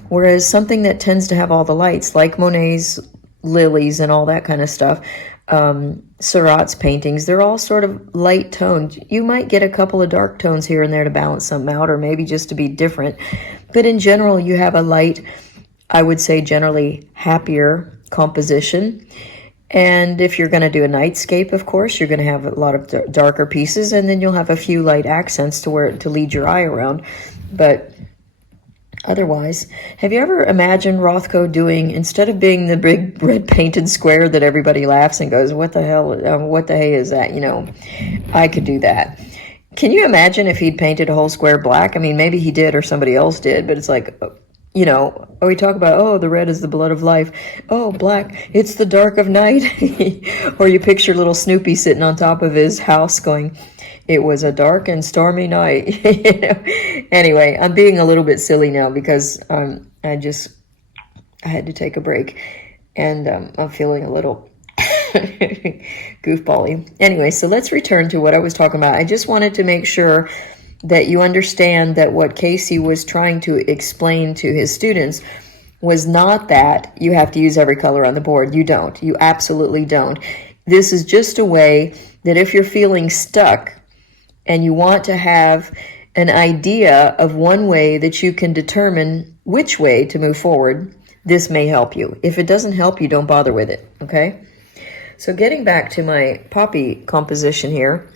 Whereas something that tends to have all the lights, like Monet's lilies and all that kind of stuff, Seurat's paintings, they're all sort of light toned. You might get a couple of dark tones here and there to balance something out, or maybe just to be different. But in general, you have a light, I would say generally happier composition. And if you're going to do a nightscape, of course, you're going to have a lot of darker pieces, and then you'll have a few light accents to lead your eye around. But otherwise, have you ever imagined Rothko doing, instead of being the big red painted square that everybody laughs and goes, what the hell, what the hey is that? You know, I could do that. Can you imagine if he'd painted a whole square black? I mean, maybe he did or somebody else did, but it's like, you know, we talk about, oh, the red is the blood of life. Oh, black, it's the dark of night. Or you picture little Snoopy sitting on top of his house going, it was a dark and stormy night. You know? Anyway, I'm being a little bit silly now because I had to take a break, and I'm feeling a little goofball-y. Anyway, so let's return to what I was talking about. I just wanted to make sure that you understand that what Casey was trying to explain to his students was not that you have to use every color on the board. You don't. You absolutely don't. This is just a way that if you're feeling stuck and you want to have an idea of one way that you can determine which way to move forward, this may help you. If it doesn't help you, don't bother with it, okay? So getting back to my poppy composition here,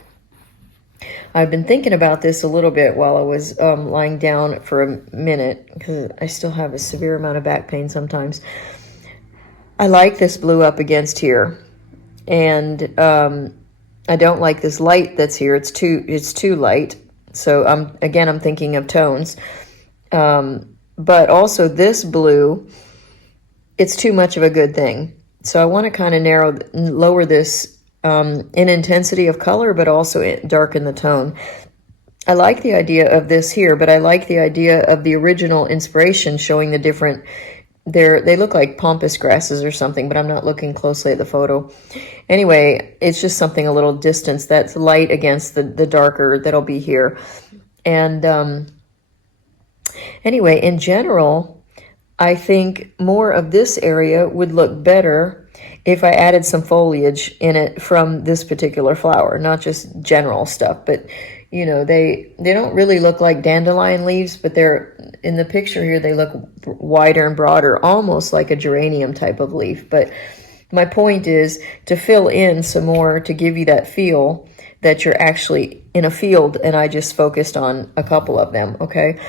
I've been thinking about this a little bit while I was lying down for a minute, because I still have a severe amount of back pain sometimes. I like this blue up against here, and I don't like this light that's here. It's too light. So I'm thinking of tones. But also this blue, it's too much of a good thing. So I want to kind of lower this in intensity of color, but also darken the tone. I like the idea of this here, but I like the idea of the original inspiration showing the different, they look like pampas grasses or something, but I'm not looking closely at the photo. Anyway, it's just something a little distance that's light against the darker that'll be here. And anyway, in general, I think more of this area would look better if I added some foliage in it from this particular flower, not just general stuff, but you know, they don't really look like dandelion leaves, but they're in the picture here, they look wider and broader, almost like a geranium type of leaf. But my point is to fill in some more to give you that feel that you're actually in a field, and I just focused on a couple of them, okay?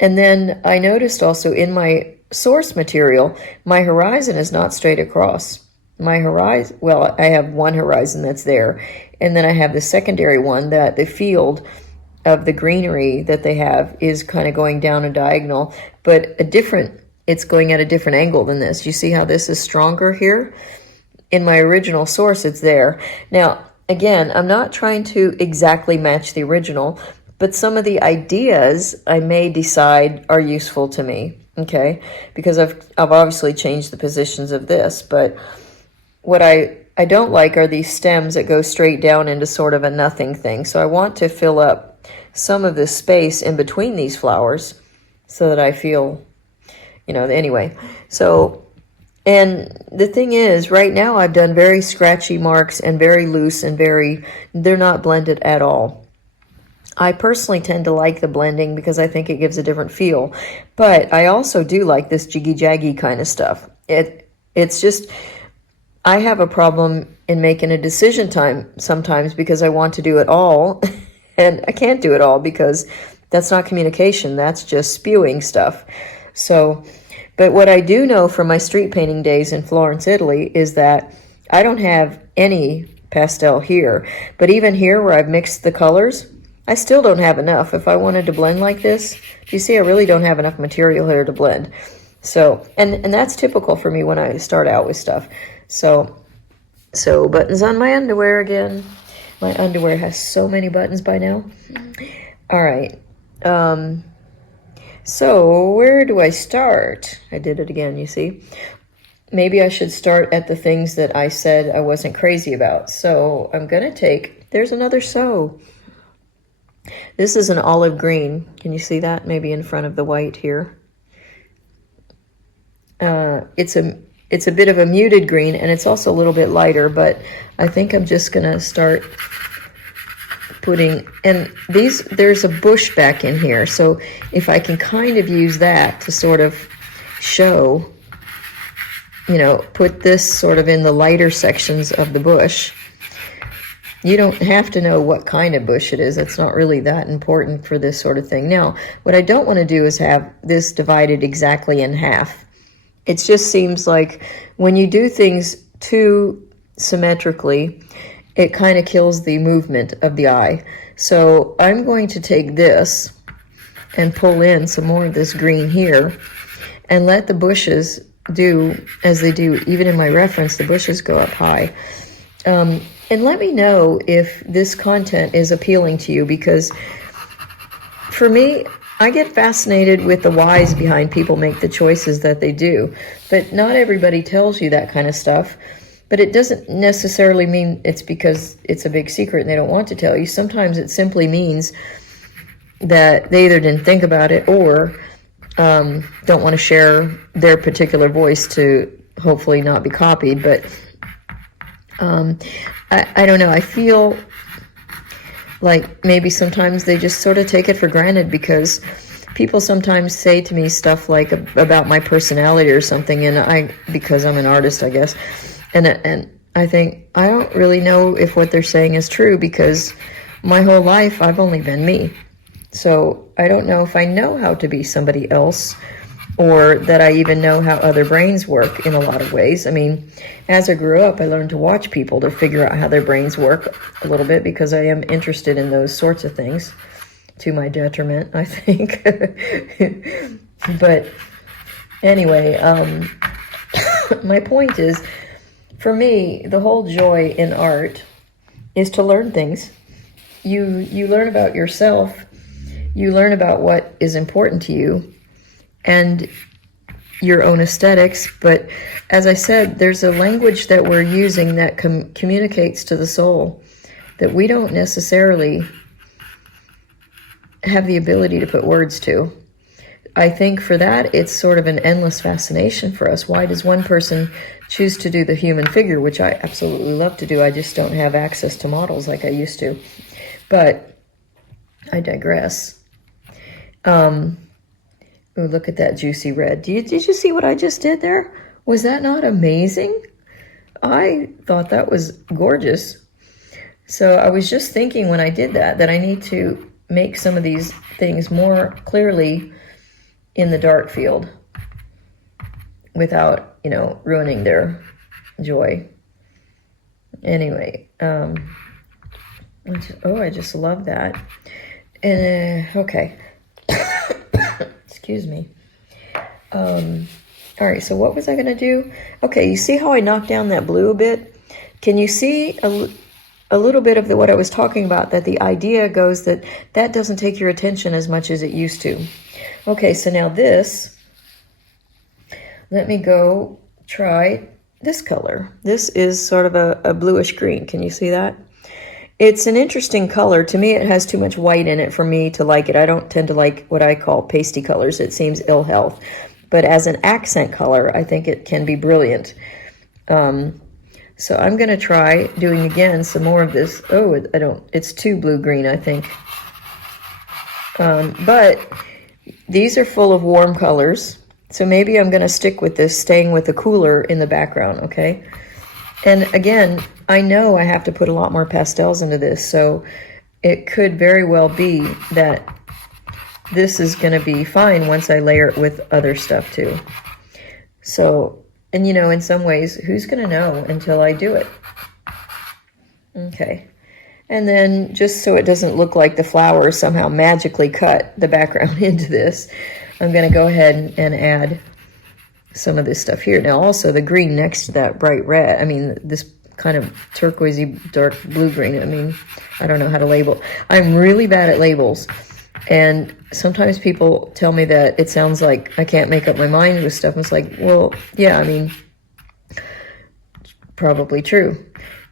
And then I noticed also in my source material, my horizon is not straight across. My horizon, well, I have one horizon that's there, and then I have the secondary one that the field of the greenery that they have is kind of going down a diagonal, but it's going at a different angle than this. You see how this is stronger here? In my original source, it's there. Now, again, I'm not trying to exactly match the original, but some of the ideas I may decide are useful to me, okay? Because I've obviously changed the positions of this, but what I don't like are these stems that go straight down into sort of a nothing thing. So I want to fill up some of this space in between these flowers so that I feel, you know, anyway. So, and the thing is, right now I've done very scratchy marks and very loose and they're not blended at all. I personally tend to like the blending because I think it gives a different feel. But I also do like this jiggy-jaggy kind of stuff. It's just, I have a problem in making a decision time sometimes because I want to do it all. And I can't do it all because that's not communication. That's just spewing stuff. So, but what I do know from my street painting days in Florence, Italy, is that I don't have any pastel here. But even here where I've mixed the colors, I still don't have enough. If I wanted to blend like this, you see I really don't have enough material here to blend. So, and that's typical for me when I start out with stuff. So buttons on my underwear again. My underwear has so many buttons by now. All right. So where do I start? I did it again, you see. Maybe I should start at the things that I said I wasn't crazy about. So I'm going to take there's another sow. This is an olive green. Can you see that? Maybe in front of the white here. It's a bit of a muted green, and it's also a little bit lighter, but I think I'm just gonna start putting, and there's a bush back in here, so if I can kind of use that to sort of show, put this sort of in the lighter sections of the bush. You don't have to know what kind of bush it is. It's not really that important for this sort of thing. Now, what I don't want to do is have this divided exactly in half. It just seems like when you do things too symmetrically, it kind of kills the movement of the eye. So I'm going to take this and pull in some more of this green here and let the bushes do as they do. Even in my reference, the bushes go up high. And let me know if this content is appealing to you, because for me, I get fascinated with the whys behind people make the choices that they do. But not everybody tells you that kind of stuff. But it doesn't necessarily mean it's because it's a big secret and they don't want to tell you. Sometimes it simply means that they either didn't think about it or don't want to share their particular voice to hopefully not be copied. But I don't know. I feel like maybe sometimes they just sort of take it for granted, because people sometimes say to me stuff like about my personality or something, and because I'm an artist, I guess, and I think I don't really know if what they're saying is true, because my whole life I've only been me. So I don't know if I know how to be somebody else, or that I even know how other brains work in a lot of ways. I mean, as I grew up, I learned to watch people to figure out how their brains work a little bit, because I am interested in those sorts of things, to my detriment, I think. But anyway, my point is, for me, the whole joy in art is to learn things. You learn about yourself, you learn about what is important to you, and your own aesthetics. But as I said, there's a language that we're using that communicates to the soul that we don't necessarily have the ability to put words to. I think for that, it's sort of an endless fascination for us. Why does one person choose to do the human figure, which I absolutely love to do? I just don't have access to models like I used to. But I digress. Oh, look at that juicy red. Did you see what I just did there? Was that not amazing? I thought that was gorgeous. So I was just thinking when I did that I need to make some of these things more clearly in the dark field without, ruining their joy. Anyway, I just love that. Okay. Excuse me. All right, so what was I going to do? Okay, you see how I knocked down that blue a bit? Can you see a little bit of what I was talking about, that the idea goes that doesn't take your attention as much as it used to. Okay, so now let me go try this color. This is sort of a bluish green. Can you see that? It's an interesting color. To me, it has too much white in it for me to like it. I don't tend to like what I call pasty colors. It seems ill health. But as an accent color, I think it can be brilliant. So I'm going to try doing again some more of this. Oh, it's too blue-green, I think. But these are full of warm colors. So maybe I'm going to stick with this, staying with the cooler in the background, okay? And again, I know I have to put a lot more pastels into this, so it could very well be that this is going to be fine once I layer it with other stuff too. So, and in some ways, who's going to know until I do it? Okay. And then just so it doesn't look like the flower somehow magically cut the background into this, I'm going to go ahead and add some of this stuff here. Now also the green next to that bright red, this kind of turquoisey dark blue-green, I don't know how to label. I'm really bad at labels. And sometimes people tell me that it sounds like I can't make up my mind with stuff. It's like, well, yeah, probably true.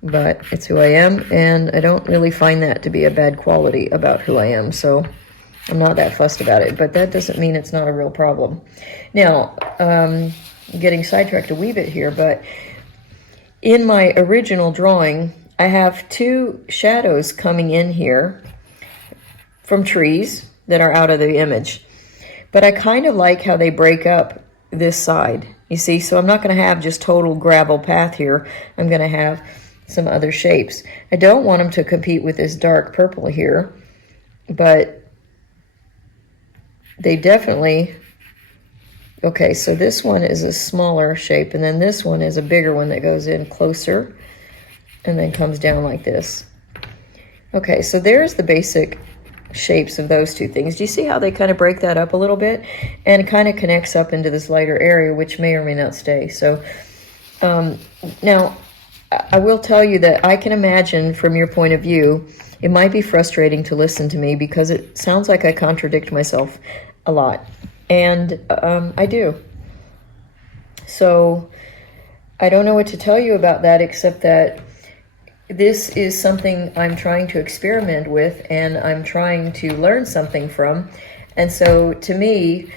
but it's who I am, and I don't really find that to be a bad quality about who I am, so I'm not that fussed about it, but that doesn't mean it's not a real problem. Now, getting sidetracked a wee bit here, but in my original drawing, I have two shadows coming in here from trees that are out of the image. But I kind of like how they break up this side. You see, so I'm not going to have just total gravel path here. I'm going to have some other shapes. I don't want them to compete with this dark purple here, but they definitely... Okay, so this one is a smaller shape, and then this one is a bigger one that goes in closer and then comes down like this. Okay, so there's the basic shapes of those two things. Do you see how they kind of break that up a little bit? And it kind of connects up into this lighter area, which may or may not stay. So now, I will tell you that I can imagine from your point of view, it might be frustrating to listen to me because it sounds like I contradict myself a lot. And I do. So I don't know what to tell you about that, except that this is something I'm trying to experiment with and I'm trying to learn something from. And so to me,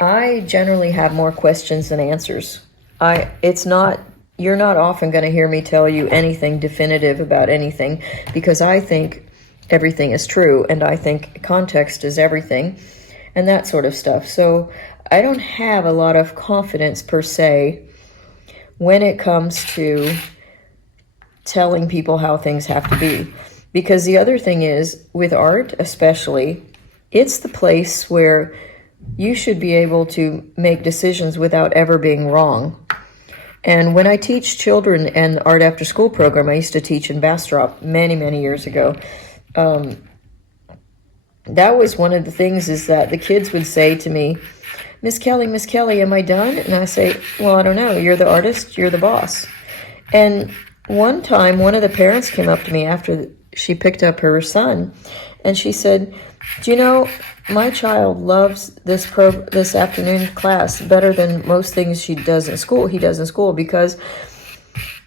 I generally have more questions than answers. You're not often going to hear me tell you anything definitive about anything, because I think everything is true and I think context is everything and that sort of stuff. So I don't have a lot of confidence per se when it comes to telling people how things have to be. Because the other thing is, with art especially, it's the place where you should be able to make decisions without ever being wrong. And when I teach children an art after school program, I used to teach in Bastrop many, many years ago. That was one of the things, is that the kids would say to me, Miss Kelly, am I done? And I say, well, I don't know. You're the artist, you're the boss. And one time, one of the parents came up to me after she picked up her son, and she said, do you know, my child loves this afternoon class better than most things he does in school, because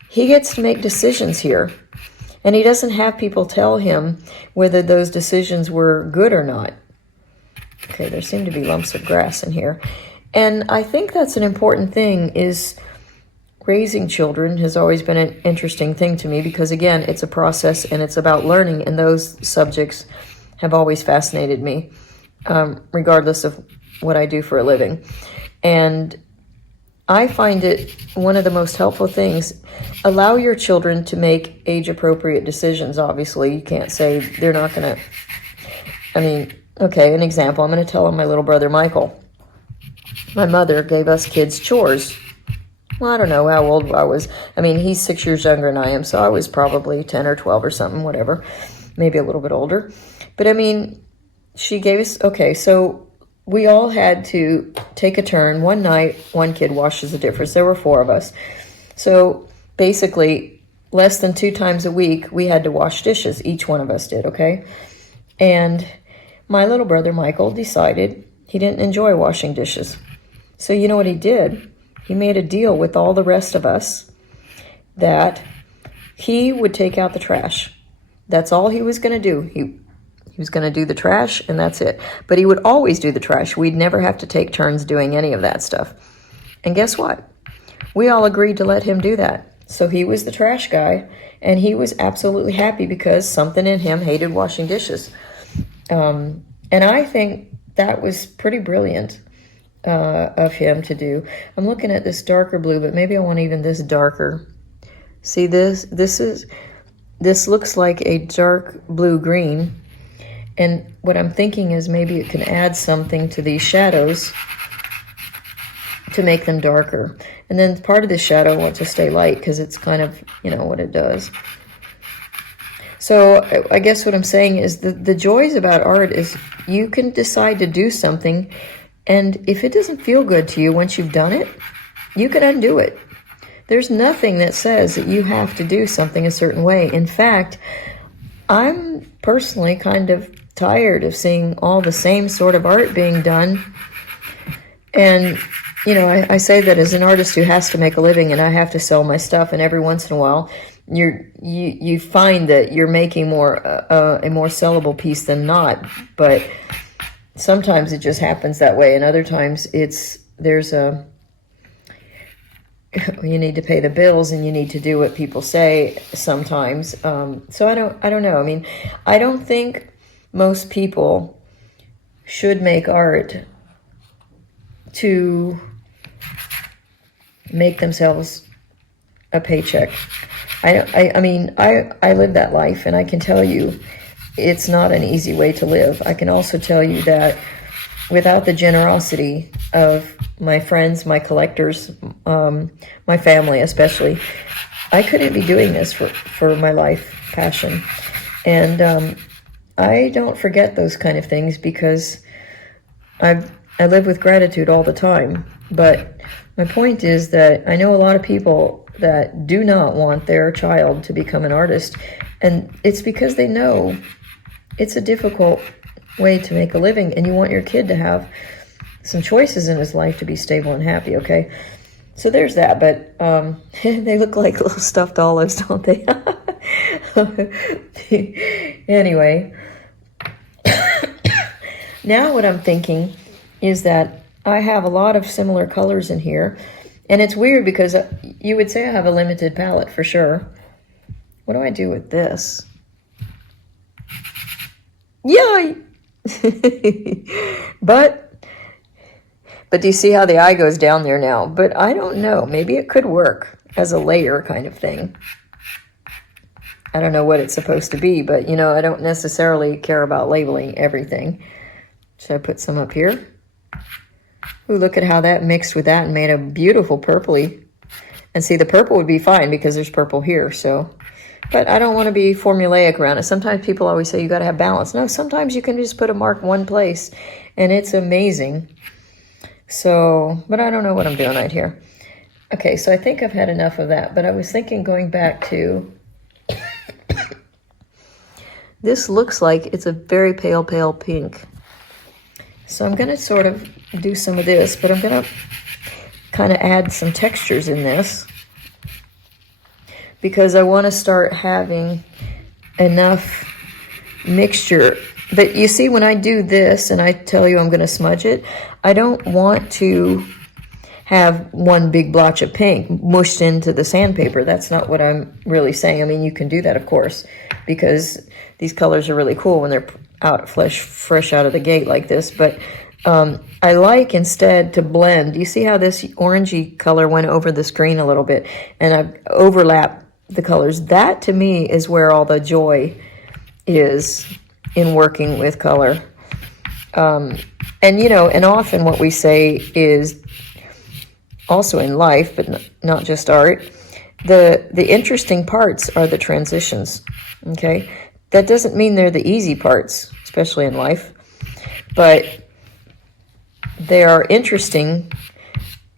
he gets to make decisions here. And he doesn't have people tell him whether those decisions were good or not. Okay, there seem to be lumps of grass in here. And I think that's an important thing, is raising children has always been an interesting thing to me, because again, it's a process and it's about learning, and those subjects have always fascinated me, regardless of what I do for a living. And I find it one of the most helpful things. Allow your children to make age-appropriate decisions, obviously. You can't say they're not going to... okay, an example. I'm going to tell my little brother Michael. My mother gave us kids chores. Well, I don't know how old I was. He's 6 years younger than I am, so I was probably 10 or 12 or something, whatever. Maybe a little bit older. But she gave us... Okay, so we all had to take a turn. One night, one kid washes the dishes. There were 4 of us. So basically, less than 2 times a week, we had to wash dishes. Each one of us did, okay? And my little brother, Michael, decided he didn't enjoy washing dishes. So you know what he did? He made a deal with all the rest of us that he would take out the trash. That's all he was going to do. He was going to do the trash, and that's it. But he would always do the trash. We'd never have to take turns doing any of that stuff. And guess what? We all agreed to let him do that. So he was the trash guy, and he was absolutely happy because something in him hated washing dishes. And I think that was pretty brilliant of him to do. I'm looking at this darker blue, but maybe I want even this darker. See this? This looks like a dark blue-green. And what I'm thinking is maybe it can add something to these shadows to make them darker. And then part of this shadow I want to stay light because it's kind of, what it does. So I guess what I'm saying is the joys about art is you can decide to do something, and if it doesn't feel good to you once you've done it, you can undo it. There's nothing that says that you have to do something a certain way. In fact, I'm personally kind of tired of seeing all the same sort of art being done. And you know, I say that as an artist who has to make a living and I have to sell my stuff, and every once in a while you find that you're making more a more sellable piece than not, but sometimes it just happens that way, and other times there's a you need to pay the bills and you need to do what people say sometimes. So I don't know. I mean, I don't think most people should make art to make themselves a paycheck. I mean, I live that life, and I can tell you it's not an easy way to live. I can also tell you that without the generosity of my friends, my collectors, my family especially, I couldn't be doing this for my life passion. And I don't forget those kind of things because I live with gratitude all the time. But my point is that I know a lot of people that do not want their child to become an artist, and it's because they know it's a difficult way to make a living, and you want your kid to have some choices in his life to be stable and happy, okay? So there's that, but they look like little stuffed olives, don't they? Anyway, now what I'm thinking is that I have a lot of similar colors in here, and it's weird because you would say I have a limited palette for sure. What do I do with this? Yay! But do you see how the eye goes down there now? But I don't know. Maybe it could work as a layer kind of thing. I don't know what it's supposed to be, but, you know, I don't necessarily care about labeling everything. Should I put some up here? Ooh, look at how that mixed with that and made a beautiful purpley. And see, the purple would be fine because there's purple here, so... But I don't want to be formulaic around it. Sometimes people always say you got to have balance. No, sometimes you can just put a mark one place, and it's amazing. So, but I don't know what I'm doing right here. Okay, so I think I've had enough of that, but I was thinking going back to... This looks like it's a very pale, pale pink. So I'm going to sort of do some of this, but I'm going to kind of add some textures in this because I want to start having enough mixture. But you see, when I do this and I tell you I'm going to smudge it, I don't want to have one big blotch of pink mushed into the sandpaper. That's not what I'm really saying. I mean, you can do that, of course, because these colors are really cool when they're out fresh out of the gate like this. But I like instead to blend. You see how this orangey color went over this green a little bit, and I've overlapped the colors. That to me is where all the joy is in working with color. And you know, and often what we say is also in life, but not just art, the interesting parts are the transitions. Okay, that doesn't mean they're the easy parts, especially in life, but they are interesting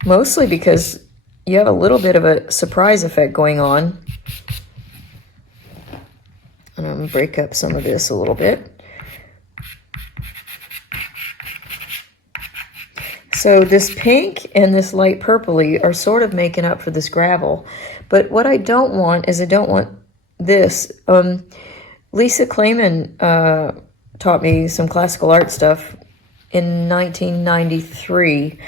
mostly because you have a little bit of a surprise effect going on. And I'm going to break up some of this a little bit. So this pink and this light purpley are sort of making up for this gravel. But what I don't want is I don't want this. Lisa Klahn taught me some classical art stuff in 1993.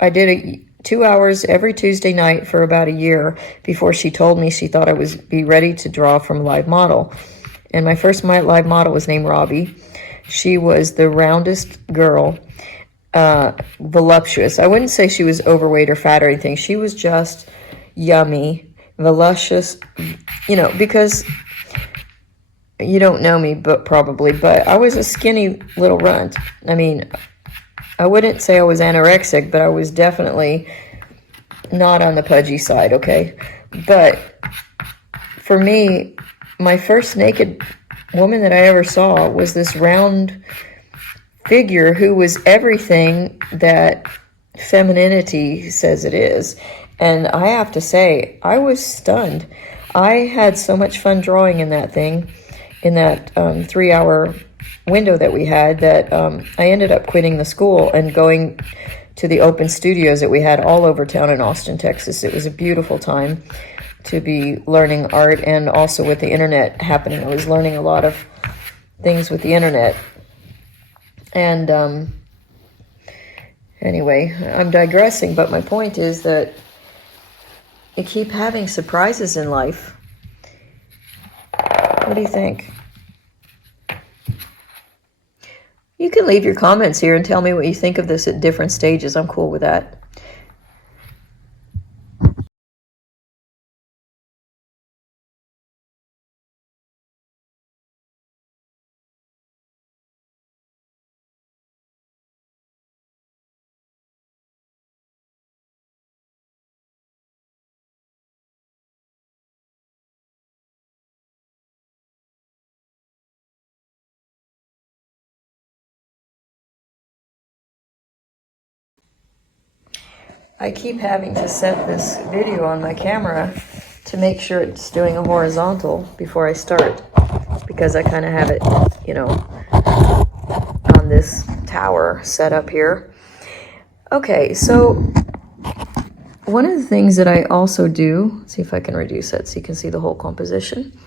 I did 2 hours every Tuesday night for about a year before she told me she thought I was be ready to draw from a live model. And my first live model was named Robbie. She was the roundest girl, voluptuous. I wouldn't say she was overweight or fat or anything. She was just yummy, voluptuous, you know, because you don't know me, but I was a skinny little runt. I mean, I wouldn't say I was anorexic, but I was definitely not on the pudgy side, okay? But for me, my first naked woman that I ever saw was this round figure who was everything that femininity says it is. And I have to say, I was stunned. I had so much fun drawing in that thing, in that 3-hour window that we had, that I ended up quitting the school and going to the open studios that we had all over town in Austin, Texas. It was a beautiful time to be learning art, and also with the internet happening, I was learning a lot of things with the internet. And anyway, I'm digressing, but my point is that you keep having surprises in life. What do you think? You can leave your comments here and tell me what you think of this at different stages. I'm cool with that. I keep having to set this video on my camera to make sure it's doing a horizontal before I start, because I kind of have it, you know, on this tower set up here. Okay, so one of the things that I also do, let's see if I can reduce it so you can see the whole composition.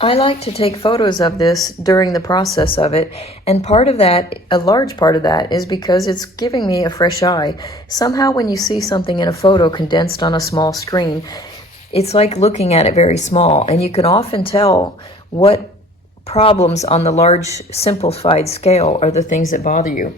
I like to take photos of this during the process of it, and part of that, a large part of that, is because it's giving me a fresh eye. Somehow when you see something in a photo condensed on a small screen, it's like looking at it very small, and you can often tell what problems on the large simplified scale are the things that bother you.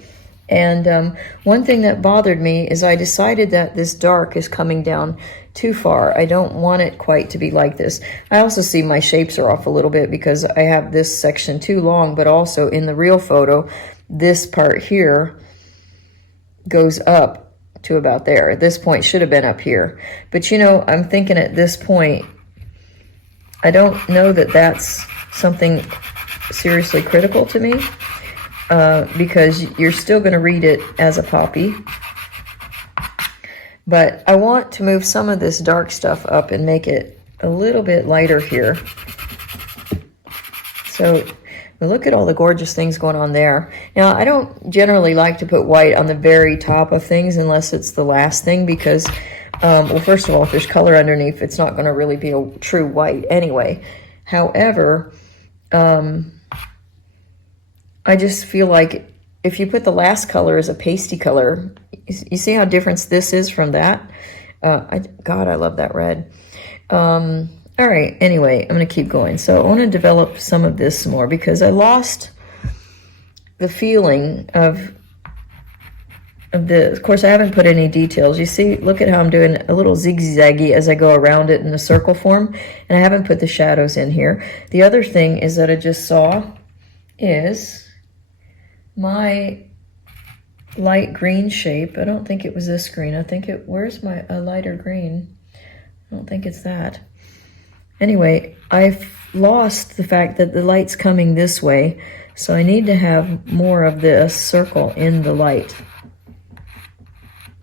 And one thing that bothered me is I decided that this dark is coming down too far. I don't want it quite to be like this. I also see my shapes are off a little bit because I have this section too long, but also in the real photo, this part here goes up to about there. This point should have been up here. But you know, I'm thinking at this point, I don't know that that's something seriously critical to me. Because you're still going to read it as a poppy. But I want to move some of this dark stuff up and make it a little bit lighter here. So look at all the gorgeous things going on there. Now, I don't generally like to put white on the very top of things unless it's the last thing, because, well, first of all, if there's color underneath, it's not going to really be a true white anyway. However, I just feel like if you put the last color as a pasty color, you see how different this is from that? God, I love that red. All right, anyway, I'm going to keep going. So I want to develop some of this more because I lost the feeling of this. Of course, I haven't put any details. You see, look at how I'm doing a little zigzaggy as I go around it in a circle form, and I haven't put the shadows in here. The other thing is that I just saw is my light green shape. I don't think it was this green. I think it, where's my lighter green? I don't think it's that. Anyway, I've lost the fact that the light's coming this way, so I need to have more of this circle in the light.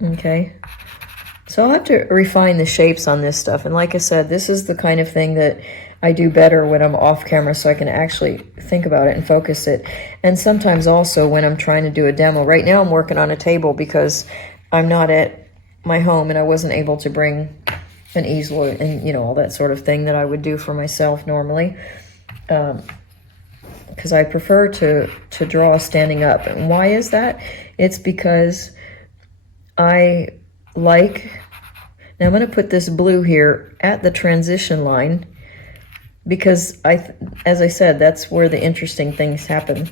Okay, so I'll have to refine the shapes on this stuff, and like I said, this is the kind of thing that I do better when I'm off camera, so I can actually think about it and focus it. And sometimes also when I'm trying to do a demo. Right now I'm working on a table because I'm not at my home and I wasn't able to bring an easel and, you know, all that sort of thing that I would do for myself normally. Because I prefer to draw standing up. And why is that? It's because I like, now I'm going to put this blue here at the transition line, because as I said, that's where the interesting things happen.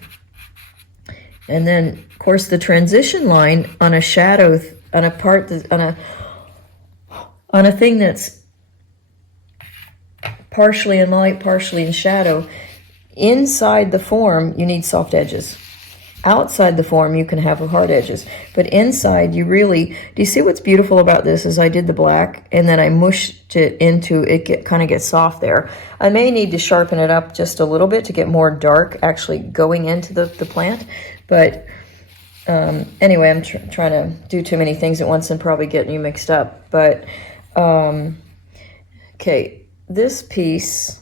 And then, of course, the transition line on a shadow, on a part, on a thing that's partially in light, partially in shadow, inside the form, you need soft edges. Outside the form, you can have hard edges. But inside, you really, do you see what's beautiful about this is I did the black and then I mushed it into, it kind of gets soft there. I may need to sharpen it up just a little bit to get more dark actually going into the plant. But anyway, I'm trying to do too many things at once and probably getting you mixed up. But, okay, this piece,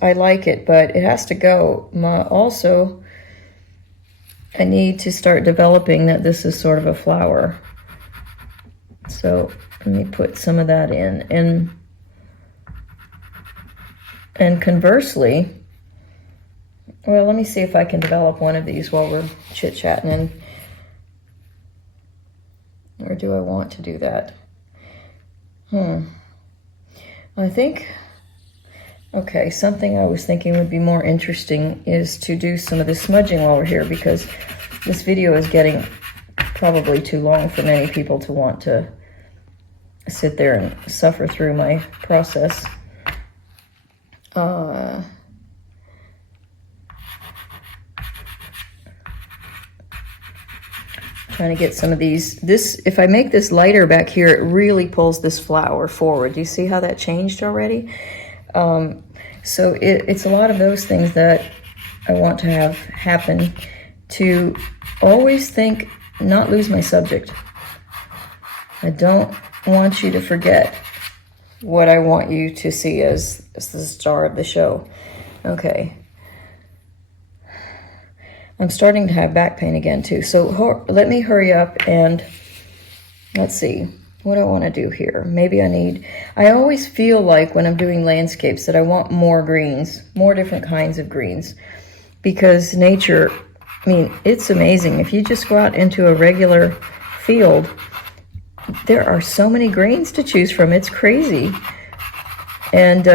I like it, but it has to go. Also, I need to start developing that this is sort of a flower. So let me put some of that in. And conversely, well, let me see if I can develop one of these while we're chit-chatting. Or do I want to do that? I think, okay, something I was thinking would be more interesting is to do some of the smudging while we're here, because this video is getting probably too long for many people to want to sit there and suffer through my process. Trying to get some of these. This, if I make this lighter back here, it really pulls this flower forward. Do you see how that changed already? So it's a lot of those things that I want to have happen, to always think, not lose my subject. I don't want you to forget what I want you to see as the star of the show. Okay. I'm starting to have back pain again too. So let me hurry up and let's see what I want to do here. Maybe I always feel like when I'm doing landscapes that I want more greens, more different kinds of greens, because nature, I mean, it's amazing. If you just go out into a regular field, there are so many greens to choose from. It's crazy. And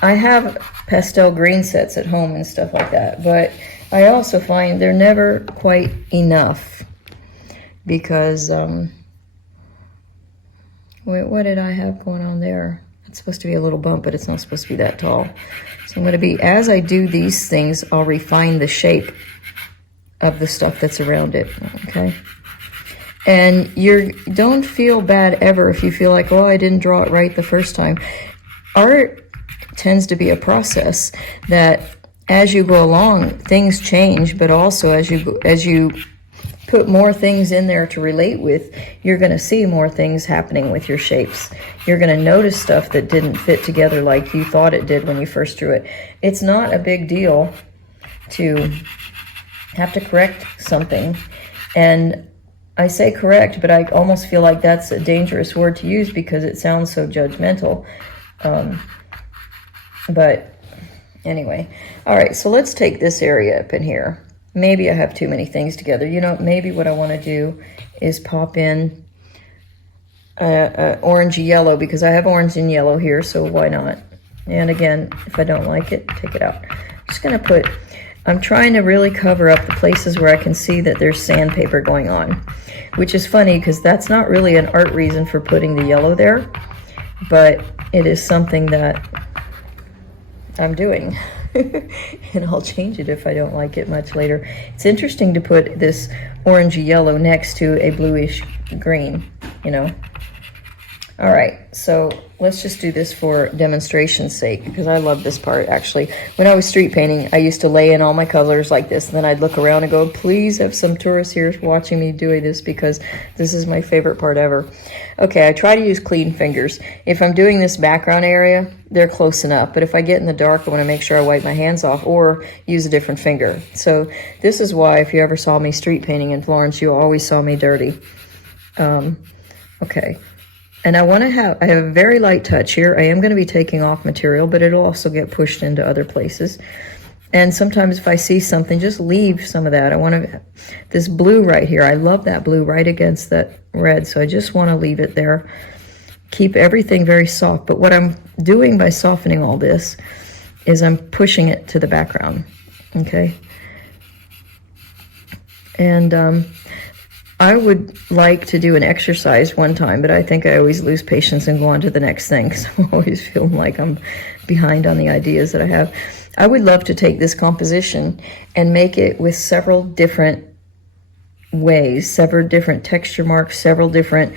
I have pastel green sets at home and stuff like that, but I also find they're never quite enough, because wait, what did I have going on there? It's supposed to be a little bump, but it's not supposed to be that tall. So I'm going to be, as I do these things, I'll refine the shape of the stuff that's around it, okay? And don't feel bad ever if you feel like, oh, I didn't draw it right the first time. Art tends to be a process that, as you go along, things change, but also as you put more things in there to relate with, you're going to see more things happening with your shapes. You're going to notice stuff that didn't fit together like you thought it did when you first drew it. It's not a big deal to have to correct something. And I say correct, but I almost feel like that's a dangerous word to use because it sounds so judgmental. But anyway, all right, so let's take this area up in here. Maybe I have too many things together. You know, maybe what I want to do is pop in orangey yellow, because I have orange and yellow here, so why not? And again, if I don't like it, take it out. I'm just going to I'm trying to really cover up the places where I can see that there's sandpaper going on, which is funny because that's not really an art reason for putting the yellow there, but it is something that I'm doing. And I'll change it if I don't like it much later. It's interesting to put this orangey yellow next to a bluish green, you know. All right, so let's just do this for demonstration's sake, because I love this part, actually. When I was street painting, I used to lay in all my colors like this, and then I'd look around and go, please have some tourists here watching me doing this, because this is my favorite part ever. Okay, I try to use clean fingers. If I'm doing this background area, they're close enough, but if I get in the dark, I want to make sure I wipe my hands off or use a different finger. So this is why, if you ever saw me street painting in Florence, you always saw me dirty. Okay. And I have a very light touch here. I am going to be taking off material, but it'll also get pushed into other places. And sometimes if I see something, just leave some of that. This blue right here, I love that blue right against that red, so I just want to leave it there. Keep everything very soft, but what I'm doing by softening all this is I'm pushing it to the background, okay? And I would like to do an exercise one time, but I think I always lose patience and go on to the next thing, because I'm always feeling like I'm behind on the ideas that I have. I would love to take this composition and make it with several different ways, several different texture marks, several different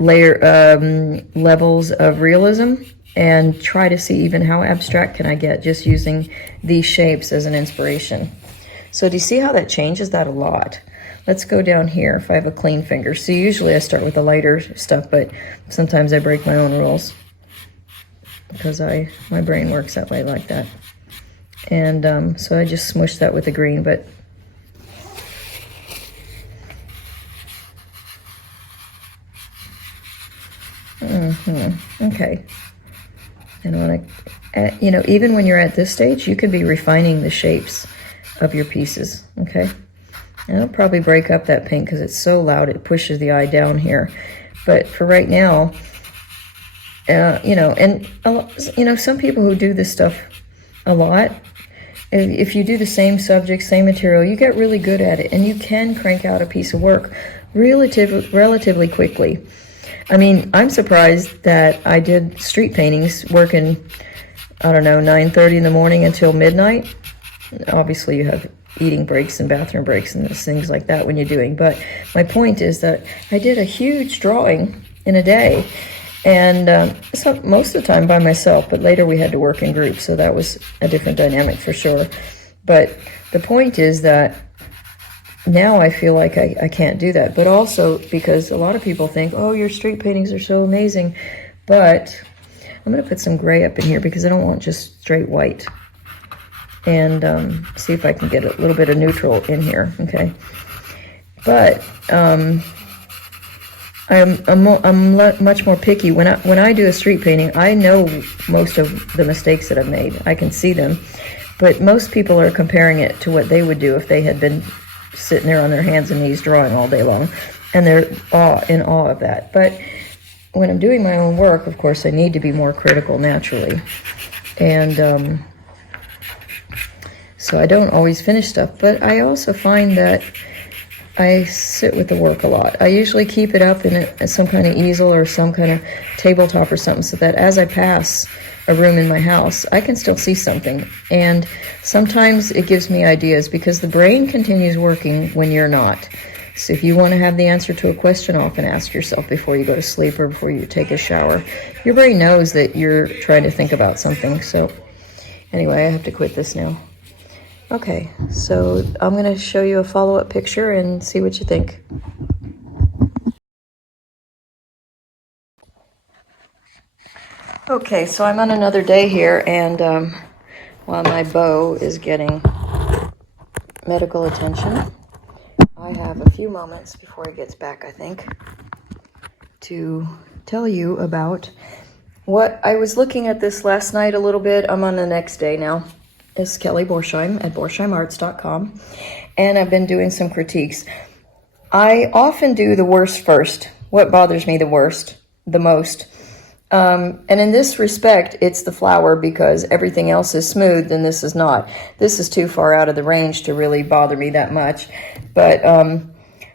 levels of realism, and try to see even how abstract can I get just using these shapes as an inspiration. So do you see how that changes that a lot? Let's go down here if I have a clean finger. So usually I start with the lighter stuff, but sometimes I break my own rules because my brain works that way, like that. And so I just smush that with the green, but Okay. And when even when you're at this stage, you could be refining the shapes of your pieces, okay? And I'll probably break up that pink because it's so loud it pushes the eye down here. But for right now, some people who do this stuff a lot, if you do the same subject, same material, you get really good at it, and you can crank out a piece of work relatively quickly. I mean, I'm surprised that I did street paintings working, I don't know, 9:30 in the morning until midnight. Obviously, you have eating breaks and bathroom breaks and things like that when you're doing. But my point is that I did a huge drawing in a day, and so most of the time by myself, but later we had to work in groups, so that was a different dynamic for sure. But the point is that now I feel like I can't do that, but also because a lot of people think, oh, your street paintings are so amazing, but I'm going to put some gray up in here because I don't want just straight white, and see if I can get a little bit of neutral in here, okay? But I'm much more picky. When I do a street painting, I know most of the mistakes that I've made. I can see them, but most people are comparing it to what they would do if they had been sitting there on their hands and knees drawing all day long, and they're in awe of that. But when I'm doing my own work, of course, I need to be more critical naturally, and so I don't always finish stuff. But I also find that I sit with the work a lot. I usually keep it up in some kind of easel or some kind of tabletop or something, so that as I pass a room in my house, I can still see something. And sometimes it gives me ideas because the brain continues working when you're not. So if you want to have the answer to a question, often ask yourself before you go to sleep or before you take a shower. Your brain knows that you're trying to think about something. So anyway, I have to quit this now. Okay, so I'm going to show you a follow-up picture and see what you think. Okay, so I'm on another day here, and while my bow is getting medical attention, I have a few moments before he gets back, I think, to tell you about what I was looking at this last night a little bit. I'm on the next day now. It's Kelly Borsheim at borsheimarts.com, and I've been doing some critiques. I often do the worst first, what bothers me the most. And in this respect, it's the flower, because everything else is smooth and this is not. This is too far out of the range to really bother me that much. But,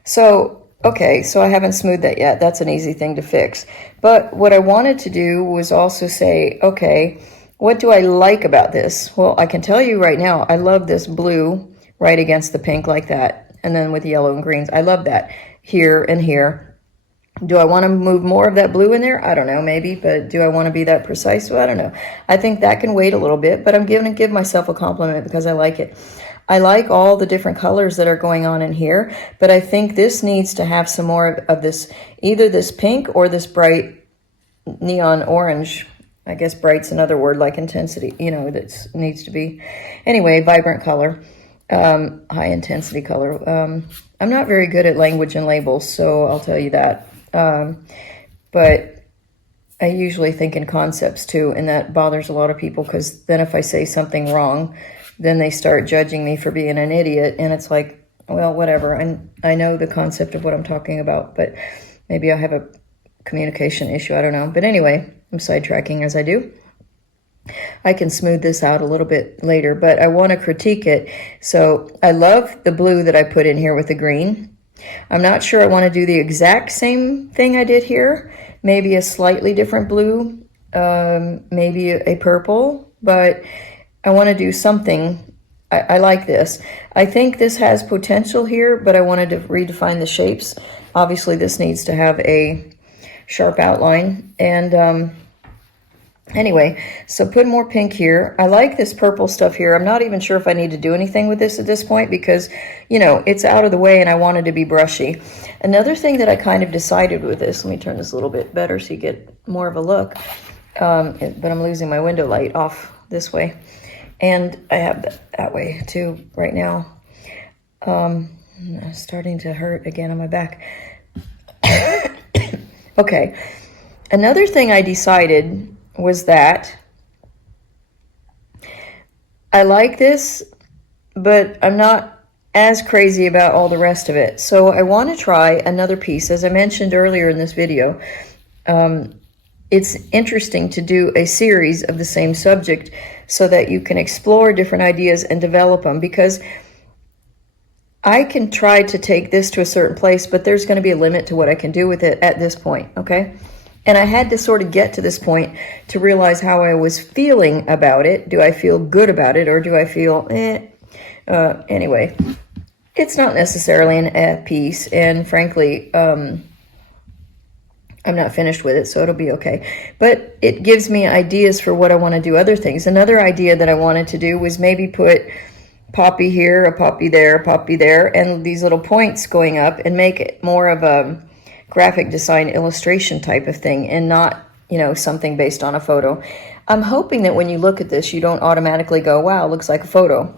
so I haven't smoothed that yet. That's an easy thing to fix. But what I wanted to do was also say, okay, what do I like about this? Well, I can tell you right now, I love this blue right against the pink like that. And then with yellow and greens, I love that here and here. Do I want to move more of that blue in there? I don't know, maybe. But do I want to be that precise? Well, I don't know. I think that can wait a little bit, but I'm going to give myself a compliment because I like it. I like all the different colors that are going on in here, but I think this needs to have some more of this, either this pink or this bright neon orange. I guess bright's another word, like intensity, that needs to be. Anyway, vibrant color, high intensity color. I'm not very good at language and labels, so I'll tell you that. But I usually think in concepts too, and that bothers a lot of people, because then if I say something wrong, then they start judging me for being an idiot, and it's like, well, whatever. I know the concept of what I'm talking about, but maybe I have a communication issue, I don't know. But anyway, I'm sidetracking as I do. I can smooth this out a little bit later, but I want to critique it. So I love the blue that I put in here with the green. I'm not sure I want to do the exact same thing I did here. Maybe a slightly different blue, maybe a purple, but I want to do something. I like this. I think this has potential here, but I wanted to redefine the shapes. Obviously, this needs to have a sharp outline. And anyway, so put more pink here. I like this purple stuff here. I'm not even sure if I need to do anything with this at this point, because, it's out of the way and I wanted to be brushy. Another thing that I kind of decided with this, let me turn this a little bit better so you get more of a look, but I'm losing my window light off this way. And I have that way too right now. Starting to hurt again on my back. Okay. Another thing I decided was that I like this, but I'm not as crazy about all the rest of it. So I want to try another piece. As I mentioned earlier in this video, it's interesting to do a series of the same subject so that you can explore different ideas and develop them, because I can try to take this to a certain place, but there's going to be a limit to what I can do with it at this point, okay? And I had to sort of get to this point to realize how I was feeling about it. Do I feel good about it, or do I feel, anyway, it's not necessarily an F piece, and frankly, I'm not finished with it, so it'll be okay. But it gives me ideas for what I want to do other things. Another idea that I wanted to do was maybe put poppy here, a poppy there, and these little points going up, and make it more of a graphic design illustration type of thing, and not, you know, something based on a photo. I'm hoping that when you look at this, you don't automatically go, wow, it looks like a photo,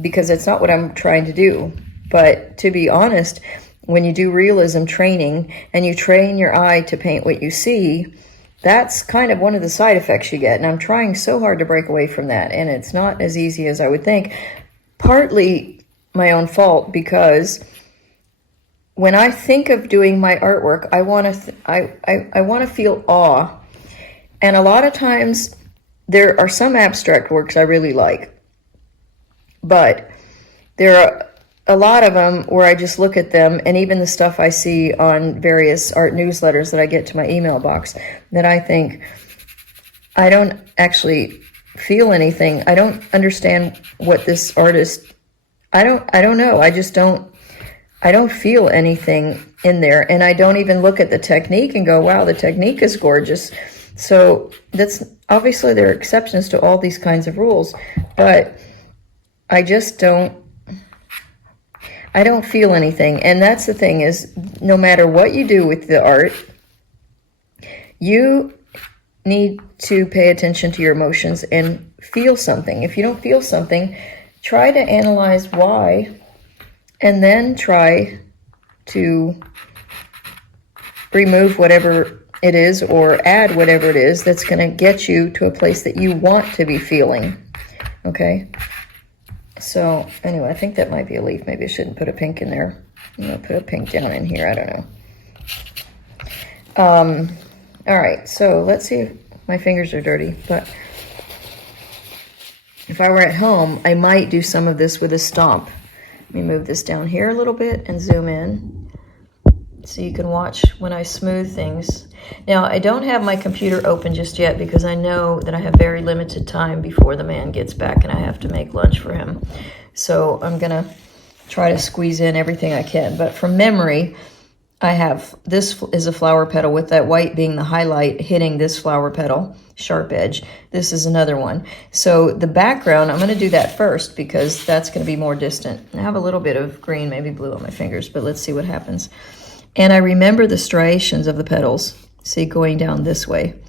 because it's not what I'm trying to do. But to be honest, when you do realism training and you train your eye to paint what you see, that's kind of one of the side effects you get. And I'm trying so hard to break away from that, and it's not as easy as I would think. Partly my own fault, because when I think of doing my artwork, I want to feel awe. And a lot of times there are some abstract works I really like, but there are a lot of them where I just look at them, and even the stuff I see on various art newsletters that I get to my email box, that I think, I don't actually feel anything. I don't understand what this artist, I don't know. I don't feel anything in there. And I don't even look at the technique and go, wow, the technique is gorgeous. So that's obviously, there are exceptions to all these kinds of rules, but I just I don't feel anything. And that's the thing, is no matter what you do with the art, you need to pay attention to your emotions and feel something. If you don't feel something, try to analyze why, and then try to remove whatever it is or add whatever it is that's going to get you to a place that you want to be feeling. Okay? So anyway, I think that might be a leaf. Maybe I shouldn't put a pink in there. I'm going to put a pink down in here. I don't know. All right, so let's see if my fingers are dirty. But if I were at home, I might do some of this with a stomp. Let me move this down here a little bit and zoom in so you can watch when I smooth things. Now, I don't have my computer open just yet because I know that I have very limited time before the man gets back and I have to make lunch for him. So I'm going to try to squeeze in everything I can. But from memory, I have, this is a flower petal with that white being the highlight hitting this flower petal, sharp edge. This is another one. So the background, I'm going to do that first because that's going to be more distant. I have a little bit of green, maybe blue on my fingers, but let's see what happens. And I remember the striations of the petals, see, going down this way.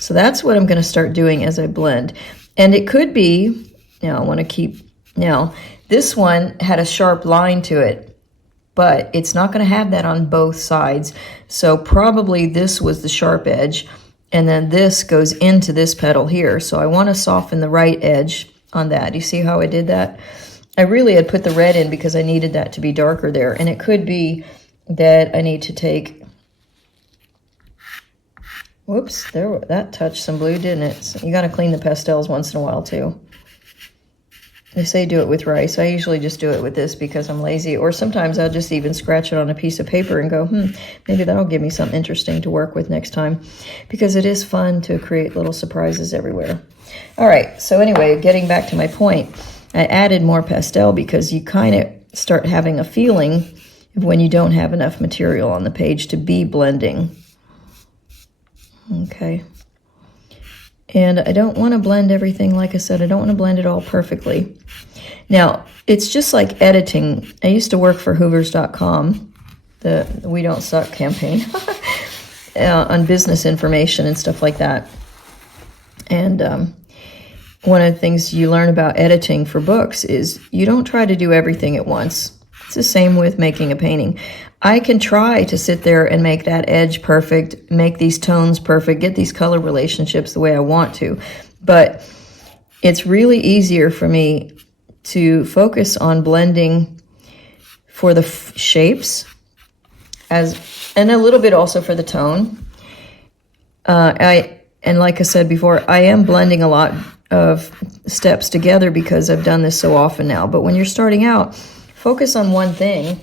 So that's what I'm going to start doing as I blend. And it could be, now I want to keep, now this one had a sharp line to it, but it's not going to have that on both sides. So probably this was the sharp edge, and then this goes into this petal here. So I want to soften the right edge on that. You see how I did that? I really had put the red in because I needed that to be darker there. And it could be that I need to take, whoops, there, that touched some blue, didn't it? So you got to clean the pastels once in a while too. They say do it with rice. I usually just do it with this because I'm lazy, or sometimes I'll just even scratch it on a piece of paper and go, maybe that'll give me something interesting to work with next time, because it is fun to create little surprises everywhere. All right, so anyway, getting back to my point, I added more pastel because you kind of start having a feeling of when you don't have enough material on the page to be blending. Okay. And I don't want to blend everything, like I said, I don't want to blend it all perfectly. Now, it's just like editing. I used to work for Hoovers.com, the We Don't Suck campaign, on business information and stuff like that. And one of the things you learn about editing for books is you don't try to do everything at once. It's the same with making a painting. I can try to sit there and make that edge perfect, make these tones perfect, get these color relationships the way I want to. But it's really easier for me to focus on blending for the shapes and a little bit also for the tone. And like I said before, I am blending a lot of steps together because I've done this so often now. But when you're starting out, focus on one thing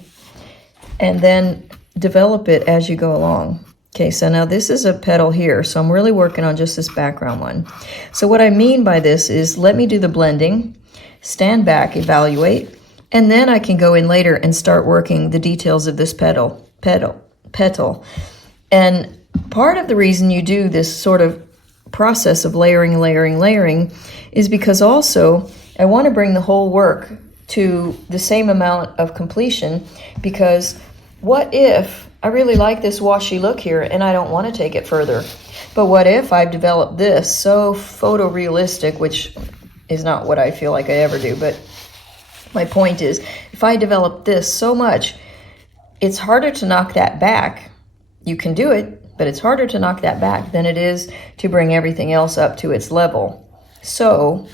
and then develop it as you go along. Okay, so now this is a petal here, so I'm really working on just this background one. So what I mean by this is let me do the blending, stand back, evaluate, and then I can go in later and start working the details of this petal. And part of the reason you do this sort of process of layering is because also I want to bring the whole work to the same amount of completion, because what if I really like this washy look here and I don't want to take it further? But what if I've developed this so photorealistic, which is not what I feel like I ever do, but my point is, if I develop this so much, it's harder to knock that back. You can do it, but it's harder to knock that back than it is to bring everything else up to its level. So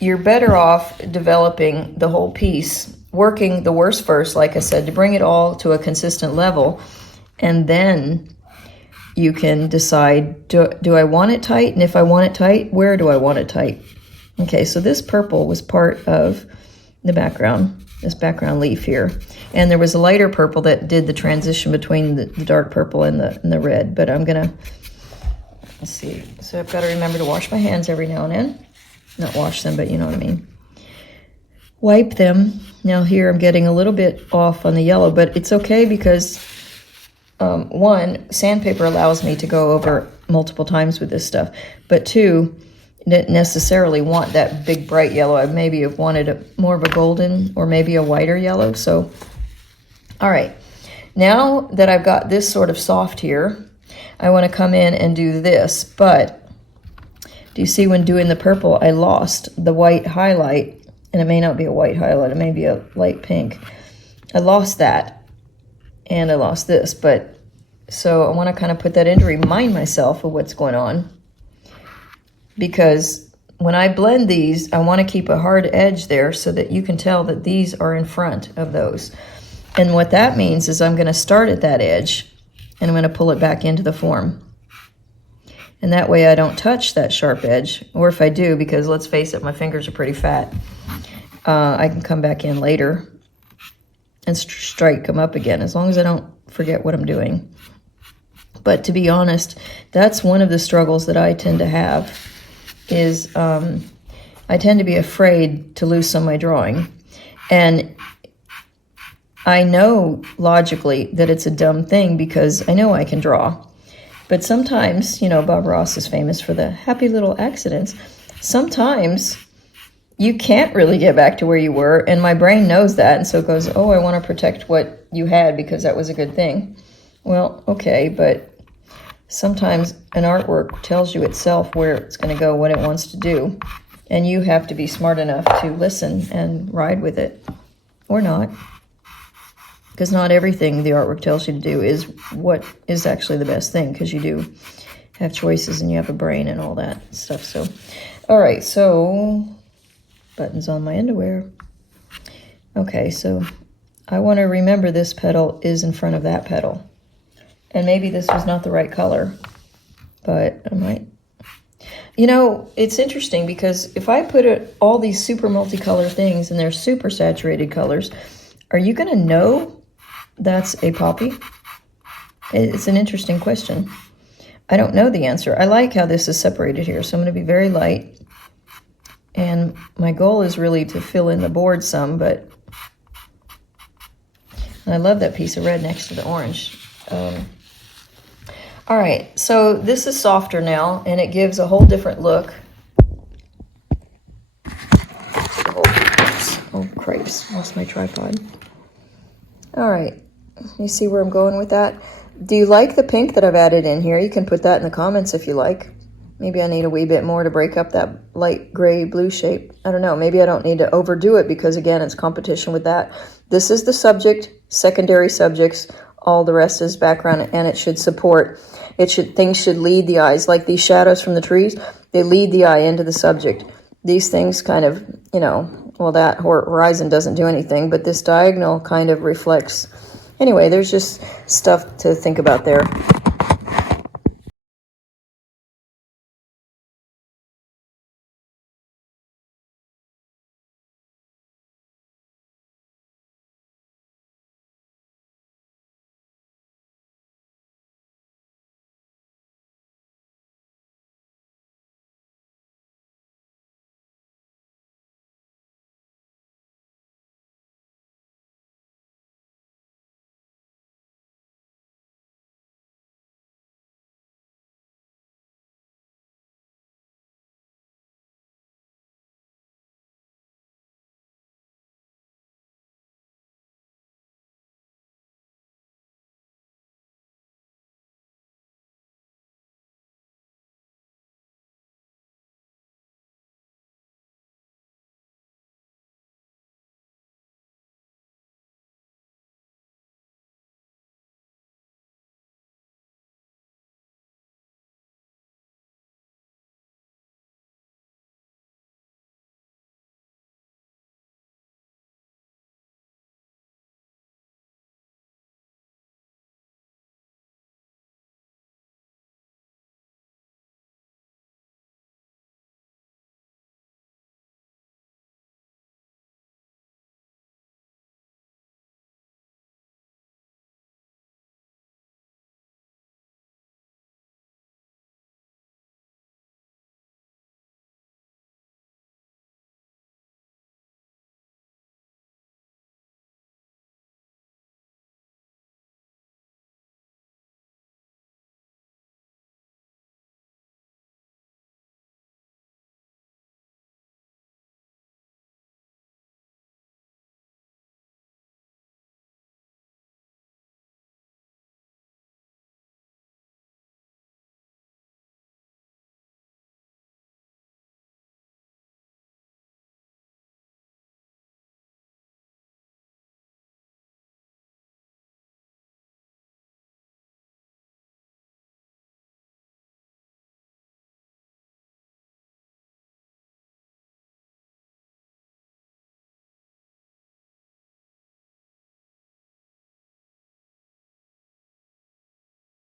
you're better off developing the whole piece, working the worst first, like I said, to bring it all to a consistent level. And then you can decide, do I want it tight? And if I want it tight, where do I want it tight? Okay, so this purple was part of the background, this background leaf here. And there was a lighter purple that did the transition between the dark purple and the red. But I'm gonna, let's see. So I've got to remember to wash my hands every now and then. Not wash them, but you know what I mean. Wipe them. Now here I'm getting a little bit off on the yellow, but it's okay because one, sandpaper allows me to go over multiple times with this stuff. But two, didn't necessarily want that big bright yellow. I maybe have wanted more of a golden or maybe a whiter yellow. So, all right. Now that I've got this sort of soft here, I want to come in and do this. But do you see when doing the purple, I lost the white highlight, and it may not be a white highlight. It may be a light pink. I lost that, and I lost this. But so I want to kind of put that in to remind myself of what's going on. Because when I blend these, I want to keep a hard edge there so that you can tell that these are in front of those. And what that means is I'm going to start at that edge and I'm going to pull it back into the form. And that way I don't touch that sharp edge. Or if I do, because let's face it, my fingers are pretty fat, I can come back in later and strike them up again, as long as I don't forget what I'm doing. But to be honest, that's one of the struggles that I tend to have. Is I tend to be afraid to lose some of my drawing. And I know logically that it's a dumb thing because I know I can draw. But sometimes, you know, Bob Ross is famous for the happy little accidents. Sometimes you can't really get back to where you were, and my brain knows that, and so it goes, oh, I want to protect what you had because that was a good thing. Well, okay, but sometimes an artwork tells you itself where it's going to go, what it wants to do. And you have to be smart enough to listen and ride with it. Or not. Because not everything the artwork tells you to do is what is actually the best thing. Because you do have choices and you have a brain and all that stuff. So, all right. So, buttons on my underwear. Okay. So, I want to remember this petal is in front of that petal. And maybe this was not the right color, but I might. You know, it's interesting because if I put all these super multicolor things and they're super saturated colors, are you going to know that's a poppy? It's an interesting question. I don't know the answer. I like how this is separated here, so I'm going to be very light. And my goal is really to fill in the board some, but I love that piece of red next to the orange. All right, so this is softer now, and it gives a whole different look. Oh, cripes, lost my tripod. All right, you see where I'm going with that? Do you like the pink that I've added in here? You can put that in the comments if you like. Maybe I need a wee bit more to break up that light gray blue shape. I don't know, maybe I don't need to overdo it because, again, it's competition with that. This is the subject, secondary subjects, all the rest is background, and it should support. Things should lead the eyes, like these shadows from the trees, they lead the eye into the subject. These things kind of, well, that horizon doesn't do anything, but this diagonal kind of reflects. Anyway, there's just stuff to think about there.